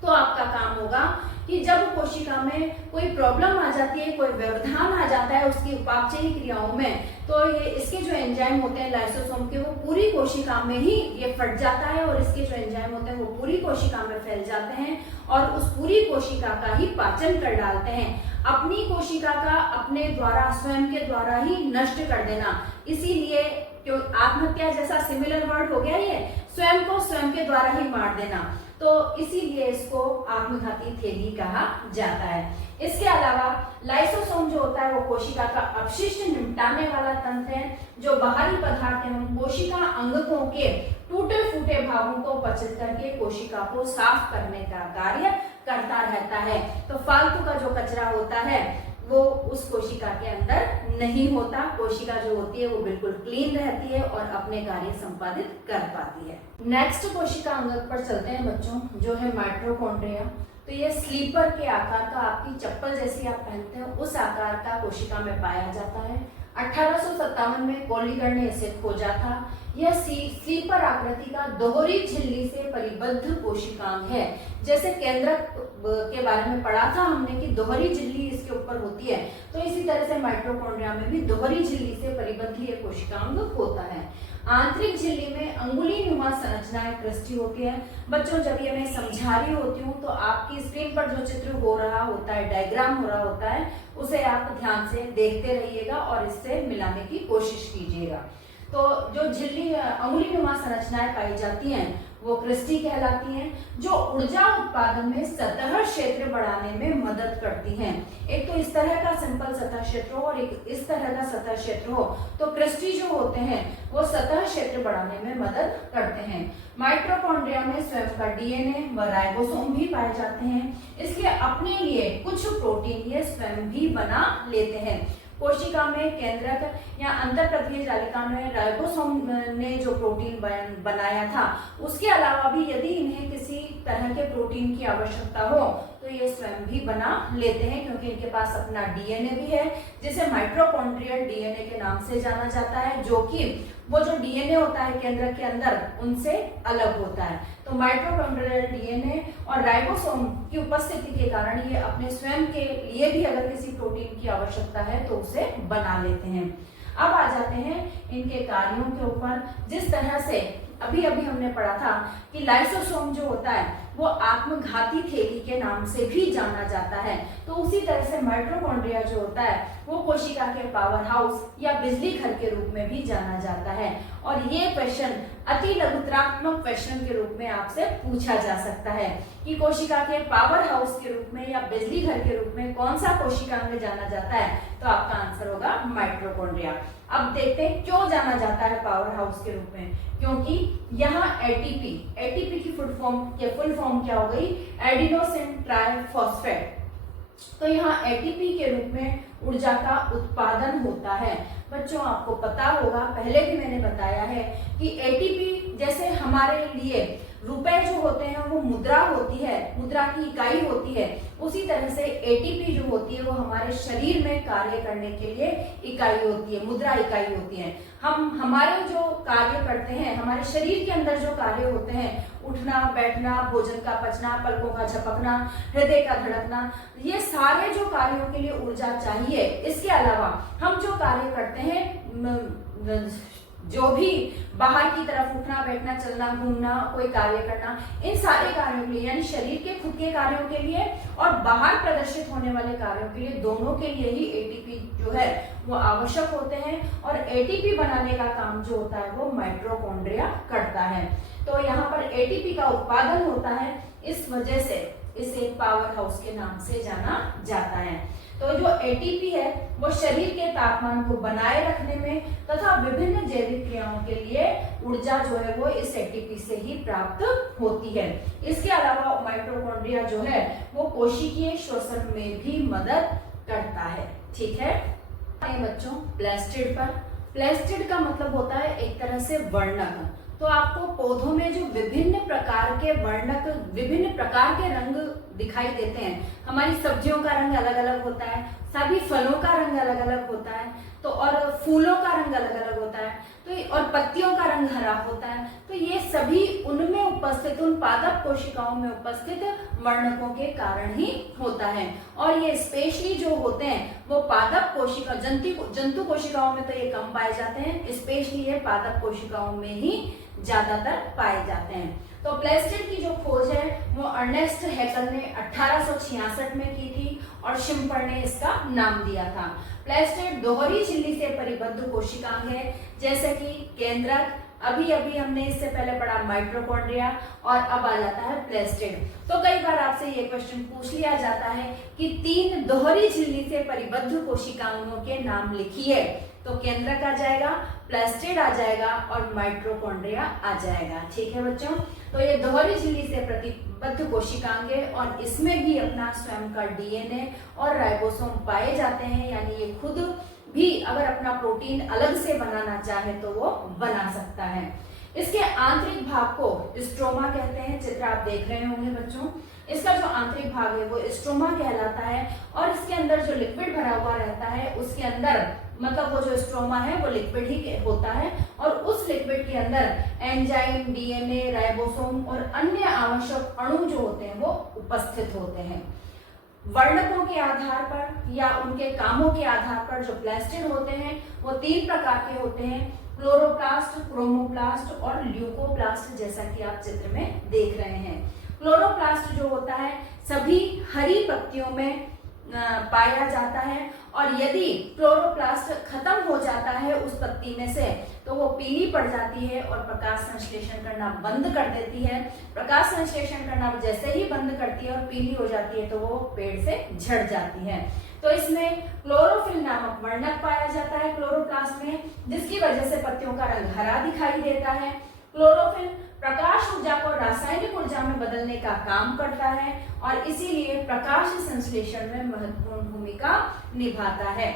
तो आपका काम होगा कि जब कोशिका में कोई प्रॉब्लम आ जाती है, कोई व्यवधान आ जाता है उसकी उपापचयी क्रियाओं में, तो ये इसके जो एंजाइम होते हैं लाइसोसोम के, वो पूरी कोशिका में ही ये फट जाता है और इसके जो एंजाइम होते हैं वो पूरी कोशिका में फैल जाते हैं और उस पूरी कोशिका का ही पाचन कर डालते हैं। अपनी कोशिका का अपने द्वारा, स्वयं के द्वारा ही नष्ट कर देना, इसीलिए क्यों आत्महत्या जैसा सिमिलर वर्ड हो गया ये, स्वयं को स्वयं के द्वारा ही मार देना, तो इसीलिए इसको आत्मघाती थैली कहा जाता है। इसके अलावा लाइसोसोम जो होता है वो कोशिका का अपशिष्ट निपटाने वाला तंत्र है, जो बाहरी पदार्थ एवं कोशिका अंगकों के टूटे फूटे भागों को पचित करके कोशिका को साफ करने का कार्य करता रहता है। तो फालतू का जो कचरा होता है वो उस कोशिका के अंदर नहीं होता, कोशिका जो होती है वो बिल्कुल क्लीन रहती है और अपने कार्य संपादित कर पाती है। नेक्स्ट कोशिका अंगक पर चलते हैं बच्चों, जो है माइटोकॉन्ड्रिया। तो ये स्लीपर के आकार का, आपकी चप्पल जैसी आप पहनते हैं उस आकार का कोशिका में पाया जाता है। 1857 में कोलिगर ने इसे खोजा था। यह स्लीपर आकृति का दोहरी झिल्ली से परिबद्ध कोशिकांग है। जैसे केंद्रक के बारे में पढ़ा था हमने कि दोहरी झिल्ली इसके ऊपर होती है, तो इसी तरह से माइटोकॉन्ड्रिया में भी दोहरी झिल्ली से परिबद्ध ये कोशिकांग होता है। आंतरिक झिल्ली में अंगुली नुमा संरचनाएं क्रिस्टी होती है। बच्चों जब ये मैं समझा रही होती हूँ तो आपकी स्क्रीन पर जो चित्र हो रहा होता है, डायग्राम हो रहा होता है, उसे आप ध्यान से देखते रहिएगा और इससे मिलाने की कोशिश कीजिएगा। तो जो झिल्ली अंगुली नुमा संरचनाएं पाई जाती हैं वो क्रिस्टी कहलाती हैं, जो ऊर्जा उत्पादन में सतह क्षेत्र बढ़ाने में मदद करती हैं। एक तो इस तरह का सिंपल सतह क्षेत्र हो और एक इस तरह का सतह क्षेत्र हो, तो क्रिस्टी जो होते हैं वो सतह क्षेत्र बढ़ाने में मदद करते हैं। माइटोकॉन्ड्रिया में स्वयं का डीएनए व राइबोसोम भी पाए जाते हैं, इसलिए अपने लिए कुछ प्रोटीन ये स्वयं भी बना लेते हैं। कोशिका में केंद्रक या अंतःप्रथीय जालिका में राइबोसोम ने जो प्रोटीन बनाया था, उसके अलावा भी यदि इन्हें किसी तरह के प्रोटीन की आवश्यकता हो तो ये स्वयं भी बना लेते हैं, क्योंकि इनके पास अपना डीएनए भी है, जिसे माइटोकॉन्ड्रियल डीएनए के नाम से जाना जाता है, जो कि वो जो डीएनए होता है केंद्रक के अंदर उनसे अलग होता है। तो माइटोकॉन्ड्रियल डीएनए और राइबोसोम की उपस्थिति के कारण ये अपने स्वयं के लिए भी अगर किसी प्रोटीन की आवश्यकता है तो उसे बना लेते हैं। अब आ जाते हैं इनके कार्यों के ऊपर। जिस तरह से अभी अभी हमने पढ़ा था कि लाइसोसोम जो होता है वो आत्मघाती थैली के नाम से भी जाना जाता है, तो उसी तरह से माइटोकॉन्ड्रिया जो होता है वो कोशिका के पावर हाउस या बिजली घर के रूप में भी जाना जाता है। और ये क्वेश्चन अति लघुत्रात्मक क्वेश्चन के रूप में आपसे पूछा जा सकता है कि कोशिका के पावर हाउस के रूप में या बिजली घर के रूप में कौन सा कोशिकांग जाना जाता है, तो आपका आंसर होगा माइटोकॉन्ड्रिया। अब देखते हैं क्यों जाना जाता है पावर हाउस के रूप में, क्योंकि यहाँ एटीपी की फुल फॉर्म क्या हो गई, एडिनोसिन ट्राइफॉस्फेट। तो यहाँ एटीपी के रूप में ऊर्जा का उत्पादन होता है। बच्चों आपको पता होगा, पहले भी मैंने बताया है कि एटीपी जैसे हमारे लिए रुपए जो होते हैं वो मुद्रा होती है, मुद्रा की इकाई होती है, उसी तरह से एटीपी जो होती है वो हमारे शरीर में कार्य करने के लिए इकाई होती है, मुद्रा इकाई होती है। हम हमारे जो कार्य करते हैं, हमारे शरीर के अंदर जो कार्य होते हैं, उठना बैठना, भोजन का पचना, पलकों का झपकना, हृदय का धड़कना, ये सारे जो कार्यों के लिए ऊर्जा चाहिए। इसके अलावा हम जो कार्य करते हैं, जो भी बाहर की तरफ उठना बैठना, चलना घूमना, कोई कार्य करना, इन सारे कार्यों के लिए यानी शरीर के खुद के कार्यों के लिए और बाहर प्रदर्शित होने वाले कार्यों के लिए, दोनों के लिए ही एटीपी जो है वो आवश्यक होते हैं। और एटीपी बनाने का काम जो होता है वो माइटोकॉन्ड्रिया करता है। तो यहाँ पर एटीपी का उत्पादन होता है, इस वजह से इसे पावर हाउस के नाम से जाना जाता है। तो जो एटीपी है वो शरीर के तापमान को बनाए रखने में तथा विभिन्न जैविक क्रियाओं के लिए ऊर्जा जो है वो इस एटीपी से ही प्राप्त होती है। इसके अलावा माइटोकॉन्ड्रिया जो है वो कोशिकीय श्वसन में भी मदद करता है। ठीक है बच्चों, प्लास्टिड पर। प्लास्टिड का मतलब होता है एक तरह से वर्णक। तो आपको पौधों में जो विभिन्न प्रकार के वर्णक, विभिन्न प्रकार के रंग दिखाई देते हैं। हमारी सब्जियों का रंग अलग अलग होता है, सभी फलों का रंग अलग अलग होता है, तो और फूलों का रंग अलग अलग होता है, तो और पत्तियों का रंग हरा होता है। तो ये सभी उनमें उपस्थित, उन पादप कोशिकाओं में उपस्थित वर्णकों के कारण ही होता है। और ये स्पेशली जो होते हैं वो पादप कोशिका, जंतु कोशिकाओं में तो ये कम पाए जाते हैं, स्पेशली ये पादप कोशिकाओं में ही ज्यादातर पाए जाते हैं। तो प्लास्टिड की जो खोज है वो अर्नेस्ट हैकल ने 1866 में की थी और शिम्पर ने इसका नाम दिया था। प्लास्टिड दोहरी झिल्ली से परिबद्ध कोशिकांग है, जैसे कि केंद्रक, अभी हमने इससे पहले पढ़ा माइटोकॉन्ड्रिया, और अब आ जाता है प्लास्टिड। तो कई बार आपसे ये क्वेश्चन पूछ लिया जाता है कि 3 दोहरी झिल्ली से परिबद्ध कोशिकांगों के नाम लिखिए, तो केंद्रक आ जाएगा, प्लास्टिड आ जाएगा और माइटोकॉन्ड्रिया आ जाएगा। ठीक है बच्चों, तो ये दोहरी झिल्ली से प्रतिबद्ध कोशिकांग है और इसमें भी अपना स्वयं का डीएनए और राइबोसोम पाए जाते हैं, यानी ये खुद भी अगर अपना प्रोटीन अलग से बनाना चाहे तो वो बना सकता है। इसके आंतरिक भाग को स्ट्रोमा कहते हैं, चित्र आप देख रहे होंगे बच्चों। इसका जो आंतरिक भाग है वो स्ट्रोमा कहलाता है और इसके अंदर जो लिक्विड भरा हुआ रहता है उसके अंदर, मतलब वो जो स्ट्रोमा है वो लिक्विड ही होता है और उस लिक्विड के अंदर एंजाइम, डीएनए, राइबोसोम और अन्य आवश्यक अणु जो होते हैं वो उपस्थित होते हैं। वर्णकों के आधार पर या उनके कामों के आधार पर जो प्लास्टिड होते हैं वो 3 प्रकार के होते हैं, क्लोरोप्लास्ट, क्रोमोप्लास्ट और ल्यूकोप्लास्ट, जैसा कि आप चित्र में देख रहे हैं। क्लोरोप्लास्ट जो होता है सभी हरी पत्तियों में पाया जाता है और यदि क्लोरोप्लास्ट खत्म हो जाता है उस पत्ती में से तो वो पीली पड़ जाती है और प्रकाश संश्लेषण करना बंद कर देती है। प्रकाश संश्लेषण करना जैसे ही बंद करती है और पीली हो जाती है तो वो पेड़ से झड़ जाती है। तो इसमें क्लोरोफिल नामक वर्णक पाया जाता है क्लोरोप्लास्ट में, जिसकी वजह से पत्तियों का रंग हरा दिखाई देता है। क्लोरोफिल प्रकाश ऊर्जा को रासायनिक ऊर्जा में बदलने का काम करता है और इसीलिए प्रकाश संश्लेषण में महत्वपूर्ण भूमिका निभाता है।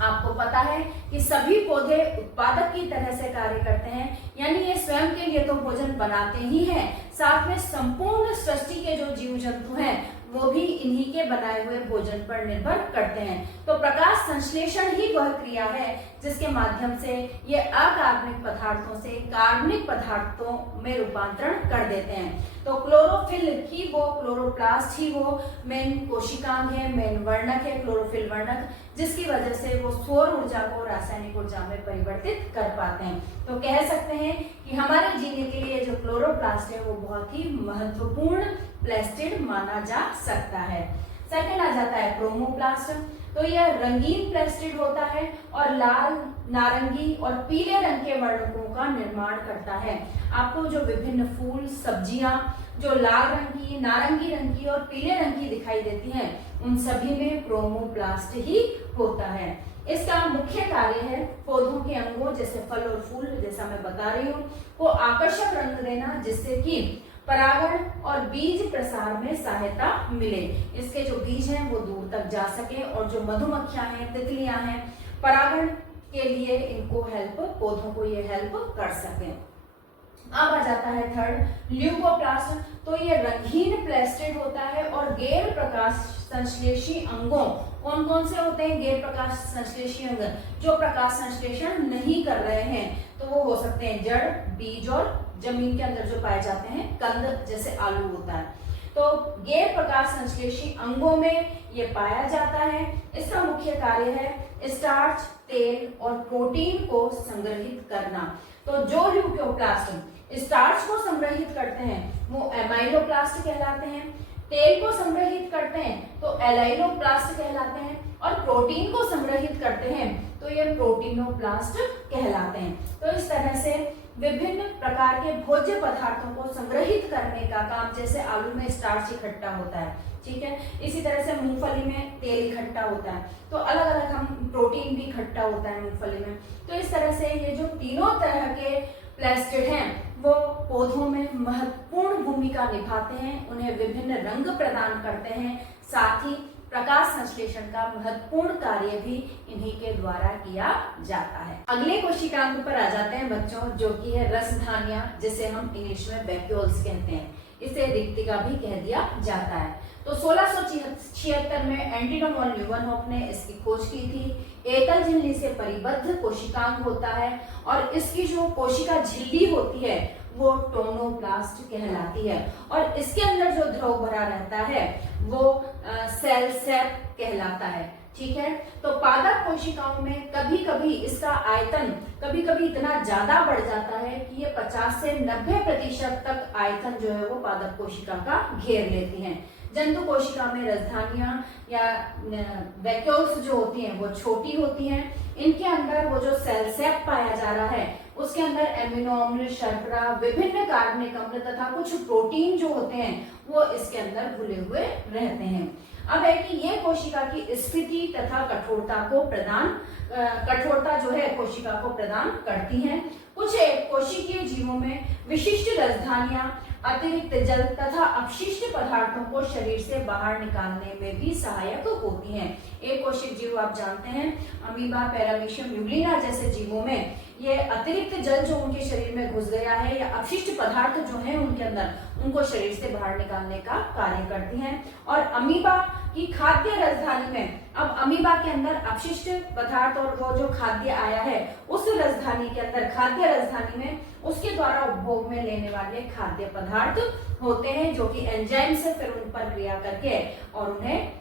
आपको पता है कि सभी पौधे उत्पादक की तरह से कार्य करते हैं, यानी ये स्वयं के लिए तो भोजन बनाते ही हैं, साथ में संपूर्ण सृष्टि के जो जीव जंतु हैं वो भी इन्हीं के बनाए हुए भोजन पर निर्भर करते हैं। तो प्रकाश संश्लेषण ही वह क्रिया है जिसके माध्यम से ये अकार्बनिक पदार्थों से कार्बनिक पदार्थों में रूपांतरण कर देते हैं। तो क्लोरोफिल ही वो, क्लोरोप्लास्ट ही वो मेन कोशिकांग है, मेन वर्णक है क्लोरोफिल वर्णक, जिसकी वजह से वो सौर ऊर्जा को रासायनिक ऊर्जा में परिवर्तित कर पाते हैं। तो कह सकते हैं कि हमारे जीने के लिए जो क्लोरोप्लास्ट है वो बहुत ही महत्वपूर्ण प्लास्टिड माना जा सकता है। सेकंड आ जाता है क्रोमोप्लास्ट। तो यह रंगीन प्लास्टिड होता है और लाल, नारंगी और पीले रंग के वर्णकों का निर्माण करता है। आपको जो विभिन्न फूल, सब्जियां जो लाल रंग की, नारंगी रंग की और पीले रंग की दिखाई देती हैं, उन सभी में क्रोमोप्लास्ट ही होता है। इसका मुख्य कार्य है पौधों के अंगों जैसे फल और फूल, जैसा मैं बता रही हूँ, को आकर्षक रंग देना जिससे कि परागण और बीज प्रसार में सहायता मिले। इसके जो बीज हैं वो दूर तक जा सके और जो मधुमक्खियां हैं, तितलियां हैं, परागण के लिए इनको हेल्प, पौधों को ये हेल्प कर सके। अब आ जाता है थर्ड ल्यूकोप्लास्ट। तो ये रंगीन प्लास्टिड होता है और गैर प्रकाश संश्लेषी अंगों, कौन कौन से होते हैं गैर प्रकाश संश्लेषी अंग, जो प्रकाश संश्लेषण नहीं कर रहे हैं, तो वो हो सकते हैं जड़, बीज और जमीन के अंदर जो पाए जाते हैं कंद, जैसे आलू होता है। तो गैर प्रकाश संश्लेषी अंगों में ये पाया जाता है। इसका मुख्य कार्य है स्टार्च, तेल और प्रोटीन को संग्रहित करना। तो जो ल्यूकोप्लास्ट स्टार्च को संग्रहित करते हैं वो एमाइलोप्लास्ट कहलाते हैं, तेल को संग्रहित करते हैं तो एलाइलोप्लास्ट कहलाते हैं और प्रोटीन को संग्रहित करते हैं तो ये प्रोटीनोप्लास्ट कहलाते हैं। तो इस तरह से विभिन्न प्रकार के भोज्य पदार्थों को संग्रहित करने का काम, जैसे आलू में स्टार्च इकट्ठा होता है, ठीक है, इसी तरह से मूंगफली में तेल इकट्ठा होता है, तो अलग अलग हम प्रोटीन भी इकट्ठा होता है मूंगफली में। तो इस तरह से ये जो तीनों तरह के प्लास्टिड हैं वो पौधों में महत्वपूर्ण भूमिका निभाते हैं, उन्हें विभिन्न रंग प्रदान करते हैं, साथ ही प्रकाश संश्लेषण का महत्वपूर्ण कार्य भी इन्हीं के द्वारा किया जाता है। अगले कोशिकांग पर आ जाते हैं बच्चों, जो कि है रसधानियां, जिसे हम इंग्लिश में वैक्यूल्स कहते हैं, इसे रिक्तिका भी कह दिया जाता है। तो 1676 में एंटोनियो वॉन ल्यूवेनहोफ ने इसकी खोज की थी। एकल झिल्ली से परिबद्ध कोशिकांग होता है और इसकी जो कोशिका झिल्ली होती है वो टोनोप्लास्ट कहलाती है और इसके अंदर जो द्रव भरा रहता है वो सेल सैप कहलाता है, ठीक है। तो पादप कोशिकाओं में कभी कभी इसका आयतन कभी कभी इतना ज्यादा बढ़ जाता है कि ये 50 से 90% तक आयतन जो है वो पादप कोशिका का घेर लेती हैं। जंतु कोशिका में रसधानियां या वैक्यूल्स जो होती हैं वो छोटी होती हैं। इनके अंदर वो जो सेल सैप पाया जा रहा है उसके अंदर एमिनो अम्ल, शर्करा, विभिन्न कार्बनिक अम्ल तथा कुछ प्रोटीन जो होते हैं वो इसके अंदर घुले हुए रहते हैं। अब है कि ये कोशिका की स्थिति तथा कठोरता जो है कोशिका को प्रदान करती हैं। कुछ कोशिकीय जीवों में विशिष्ट रसधानियां अतिरिक्त जल तथा अपशिष्ट पदार्थों को शरीर से बाहर निकालने में भी सहायक होती हैं। एक कोशिक जीव आप जानते हैं अमीबा, पैरामीशियम, यूग्लिना जैसे जीवों में ये अतिरिक्त जल जो उनके शरीर में घुस गया है या अपशिष्ट पदार्थ जो है उनके अंदर, उनको शरीर से बाहर निकालने का कार्य करती हैं। और अमीबा की खाद्य रसधानी में, अब अमीबा के अंदर अपशिष्ट पदार्थ और वो जो खाद्य आया है उस रसधानी के अंदर, खाद्य रसधानी में उसके द्वारा उपभोग में लेने वाले खाद्य पदार्थ होते हैं जो कि एंजाइम से फिर उन पर क्रिया करके और उन्हें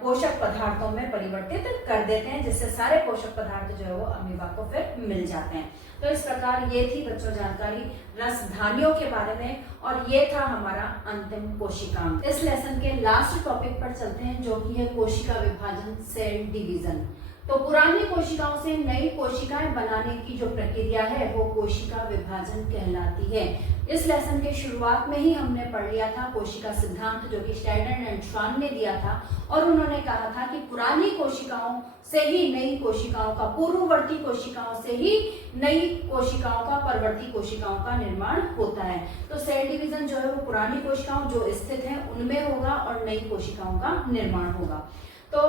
पोषक पदार्थों में परिवर्तित कर देते हैं, जिससे सारे पोषक पदार्थ जो है वो अमीबा को फिर मिल जाते हैं। तो इस प्रकार ये थी बच्चों जानकारी रसधानियों के बारे में और ये था हमारा अंतिम कोशिकांग। इस लेसन के लास्ट टॉपिक पर चलते हैं जो कि है कोशिका विभाजन, सेल डिवीजन। तो पुरानी कोशिकाओं से नई कोशिकाएं बनाने की जो प्रक्रिया है वो कोशिका विभाजन कहलाती है। इस लेसन के शुरुआत में ही हमने पढ़ लिया था कोशिका सिद्धांत जो कि स्टाइनर एंड श्वान ने दिया था और उन्होंने कहा था कि पुरानी कोशिकाओं से ही नई कोशिकाओं का, पूर्ववर्ती कोशिकाओं से ही नई कोशिकाओं का, परवर्ती कोशिकाओं का निर्माण होता है। तो सेल डिवीजन जो है वो पुरानी कोशिकाओं जो स्थित हैं उनमें होगा और नई कोशिकाओं का निर्माण होगा। तो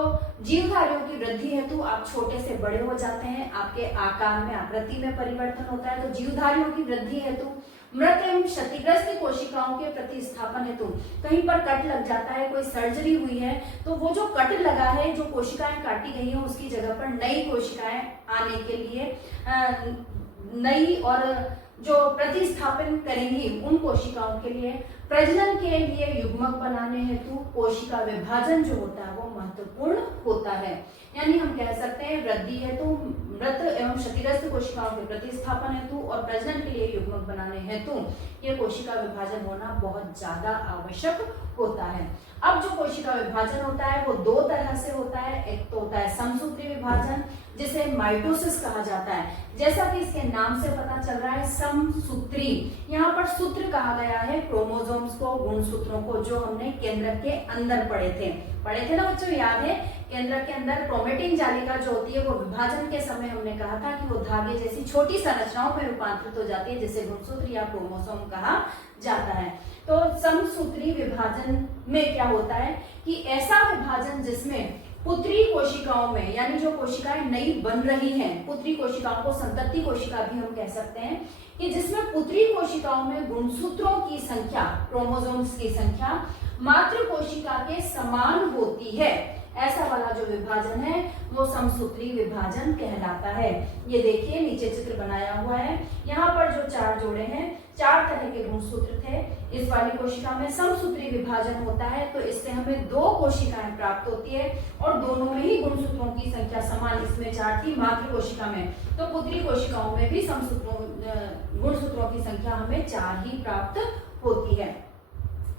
जीवधारियों की वृद्धि हेतु आप छोटे से बड़े हो जाते हैं, आपके आकार में, आकृति में परिवर्तन होता है। तो जीवधारियों की वृद्धि हेतु मृत एवं क्षतिग्रस्त कोशिकाओं के प्रतिस्थापन हेतु कहीं पर कट लग जाता है, कोई सर्जरी हुई है, तो वो जो कट लगा है, जो कोशिकाएं काटी गई हैं उसकी जगह पर नई कोशिकाएं आने के लिए नई और जो प्रतिस्थापन करेंगी उन कोशिकाओं के लिए प्रजनन के लिए युग्मक बनाने हेतु कोशिका विभाजन जो होता है वो महत्वपूर्ण होता है। यानी हम कह सकते हैं वृद्धि हेतु, मृत एवं क्षतिग्रस्त कोशिकाओं के प्रतिस्थापन हेतु और प्रजनन के लिए युग्मक बनाने हेतु ये कोशिका विभाजन होना बहुत ज्यादा आवश्यक होता है। अब जो कोशिका विभाजन होता है वो दो तरह से होता है। एक तो होता है समसूत्री विभाजन जिसे माइटोसिस कहा जाता है, जैसा कि इसके नाम से पता चल रहा है समसूत्री। यहाँ पर सूत्र कहा गया है क्रोमोसोम्स को, गुणसूत्रों को, जो हमने केंद्रक के अंदर पढ़े थे ना बच्चों, याद है? केंद्रक के अंदर क्रोमेटिन जालिका जो होती है वो विभाजन के समय हमने कहा था कि वो धागे जैसी छोटी संरचनाओं में रूपांतरित हो जाती है जिसे गुणसूत्र या क्रोमोसोम कहा जाता है। तो समसूत्री विभाजन में क्या होता है कि ऐसा विभाजन जिसमें पुत्री कोशिकाओं में, यानी जो कोशिकाएं नई बन रही हैं, पुत्री कोशिकाओं को संतति कोशिका भी हम कह सकते हैं, कि जिसमें पुत्री कोशिकाओं में गुणसूत्रों की संख्या, क्रोमोसोम्स की संख्या मातृ कोशिका के समान होती है, ऐसा वाला जो विभाजन है वो समसूत्री विभाजन कहलाता है। ये देखिए नीचे चित्र बनाया हुआ है, यहाँ पर जो चार जोड़े हैं, चार तरह के गुणसूत्र थे। इस वाली कोशिका में समसूत्री विभाजन होता है तो इससे हमें दो कोशिकाएं प्राप्त होती है और दोनों में ही गुणसूत्रों की संख्या समान, इसमें चार थी मातृ कोशिका में, तो पुत्री कोशिकाओं में भी गुणसूत्रों की संख्या हमें चार ही प्राप्त होती है।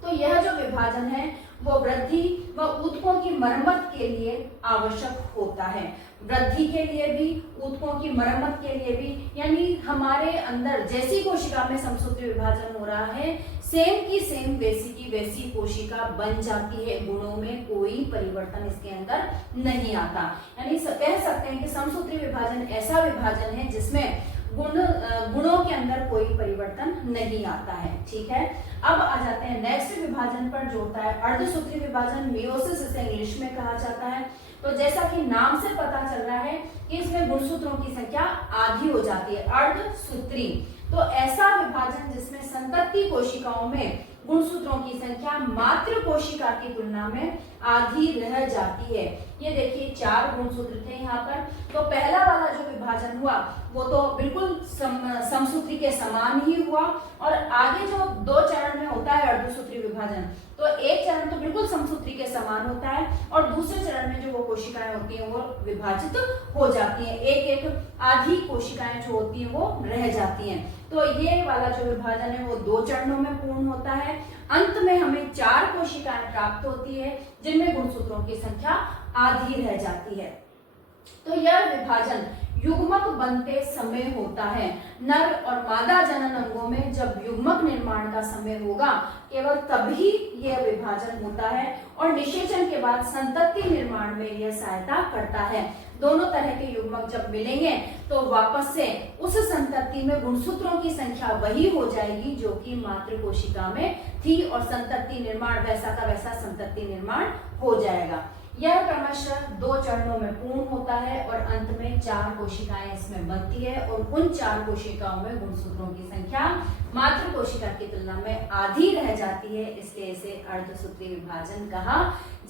तो यह जो विभाजन है वो वृद्धि व ऊतकों की मरम्मत के लिए आवश्यक होता है। वृद्धि के लिए भी, ऊतकों की मरम्मत के लिए भी, यानी हमारे अंदर जैसी कोशिका में समसूत्री विभाजन हो रहा है, सेम की सेम वैसी की वैसी कोशिका बन जाती है। गुणों में कोई परिवर्तन इसके अंदर नहीं आता। यानी कह सकते हैं कि समसूत्री विभाजन ऐसा विभाजन है जिसमें गुणों के अंदर कोई परिवर्तन नहीं आता है। ठीक है, अब आ जाते हैं नेक्स्ट विभाजन पर, जो होता है अर्धसूत्री विभाजन, मियोसिस इसे इंग्लिश में कहा जाता है। तो जैसा कि नाम से पता चल रहा है कि इसमें गुणसूत्रों की संख्या आधी हो जाती है, अर्धसूत्री। तो ऐसा विभाजन जिसमें संतति कोशिकाओं में गुणसूत्रों की संख्या मात्र कोशिका की तुलना में आधी रह जाती है। ये देखिए 4 गुणसूत्र थे यहाँ पर। तो पहला वाला जो विभाजन हुआ वो तो बिल्कुल समसूत्री के समान ही हुआ, और आगे जो 2 चरण में होता है अर्धसूत्री विभाजन, तो एक चरण तो बिल्कुल समसूत्री के समान होता है, और दूसरे चरण में जो वो कोशिकाएं होती हैं वो विभाजित हो जाती हैं। एक आधी कोशिकाएं जो होती हैं वो रह जाती हैं। तो ये वाला जो विभाजन है वो 2 चरणों में पूर्ण होता है। अंत में हमें 4 कोशिकाएं प्राप्त होती है जिनमें गुणसूत्रों की संख्या आधी रह जाती है। तो यह विभाजन युग्मक बनते समय होता है। नर और मादा जनन अंगों में जब युग्मक निर्माण का समय होगा, केवल तभी यह विभाजन होता है, और निषेचन के बाद संतति निर्माण में यह सहायता करता है। दोनों तरह के युग्मक जब मिलेंगे तो वापस से उस संतति में गुणसूत्रों की संख्या वही हो जाएगी जो कि मातृ कोशिका में थी, और संतति निर्माण वैसा का वैसा संतति निर्माण हो जाएगा। यह क्रमशः 2 चरणों में पूर्ण होता है, और अंत में 4 कोशिकाएं इसमें बनती है, और उन 4 कोशिकाओं में गुणसूत्रों की संख्या मातृ कोशिका की तुलना में आधी रह जाती है, इसलिए इसे अर्धसूत्री विभाजन कहा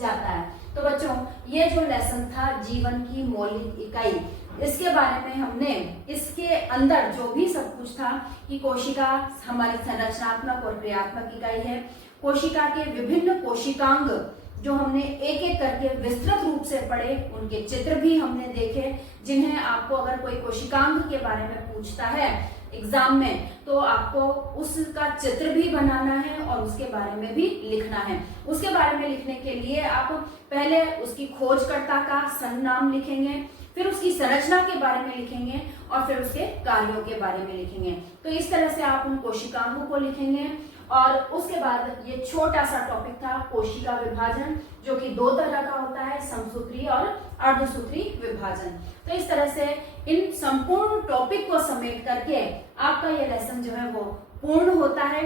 जाता है। तो बच्चों, ये जो लेसन था जीवन की मौलिक इकाई, इसके बारे में हमने इसके अंदर जो भी सब कुछ था कि कोशिका हमारी संरचनात्मक और क्रियात्मक इकाई है। कोशिका के विभिन्न कोशिकांग जो हमने एक एक करके विस्तृत रूप से पढ़े, उनके चित्र भी हमने देखे, जिन्हें आपको अगर कोई कोशिकांग के बारे में पूछता है एग्जाम में तो आपको उसका चित्र भी बनाना है और उसके बारे में भी लिखना है। उसके बारे में लिखने के लिए आप पहले उसकी खोजकर्ता का सर्वनाम लिखेंगे, फिर उसकी संरचना के बारे में लिखेंगे, और फिर उसके कार्यों के बारे में लिखेंगे। तो इस तरह से आप उन कोशिकांगों को लिखेंगे। और उसके बाद ये छोटा सा टॉपिक था कोशिका विभाजन, जो कि 2 तरह का होता है, समसूत्री और अर्धसूत्री विभाजन। तो इस तरह से इन संपूर्ण टॉपिक को समेट करके आपका ये लेसन जो है वो पूर्ण होता है।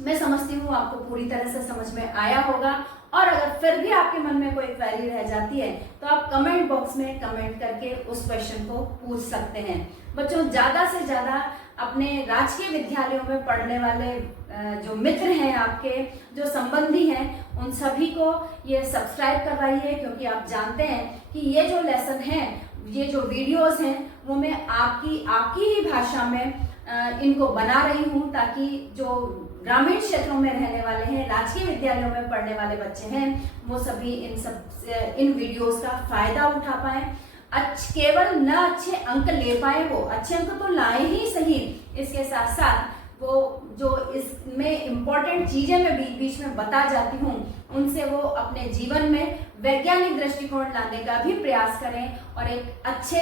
मैं समझती हूँ आपको पूरी तरह से समझ में आया होगा, और अगर फिर भी आपके मन में कोई क्वेरी रह जाती है तो आप कमेंट बॉक्स में कमेंट करके उस क्वेश्चन को पूछ सकते हैं। बच्चों, ज्यादा से ज्यादा अपने राजकीय विद्यालयों में पढ़ने वाले जो मित्र हैं, आपके जो संबंधी हैं, उन सभी को ये सब्सक्राइब करवाइए, क्योंकि आप जानते हैं कि ये जो लेसन है, ये जो वीडियोस हैं, वो मैं आपकी ही भाषा में इनको बना रही हूँ, ताकि जो ग्रामीण क्षेत्रों में रहने वाले हैं, राजकीय विद्यालयों में पढ़ने वाले बच्चे हैं, वो सभी इन वीडियोस का फायदा उठा पाए। केवल न अच्छे अंक ले पाए, वो अच्छे अंक तो लाए ही सही, इसके साथ साथ वो जो इसमें इम्पोर्टेंट चीजें मैं बीच बीच में बता जाती हूँ, उनसे वो अपने जीवन में वैज्ञानिक दृष्टिकोण लाने का भी प्रयास करें, और एक अच्छे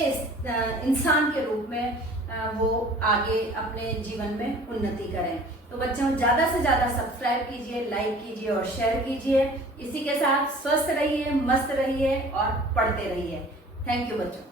इंसान के रूप में वो आगे अपने जीवन में उन्नति करें। तो बच्चों, ज्यादा से ज्यादा सब्सक्राइब कीजिए, लाइक कीजिए और शेयर कीजिए। इसी के साथ स्वस्थ रहिए, मस्त रहिए और पढ़ते रहिए। थैंक यू बच्चों।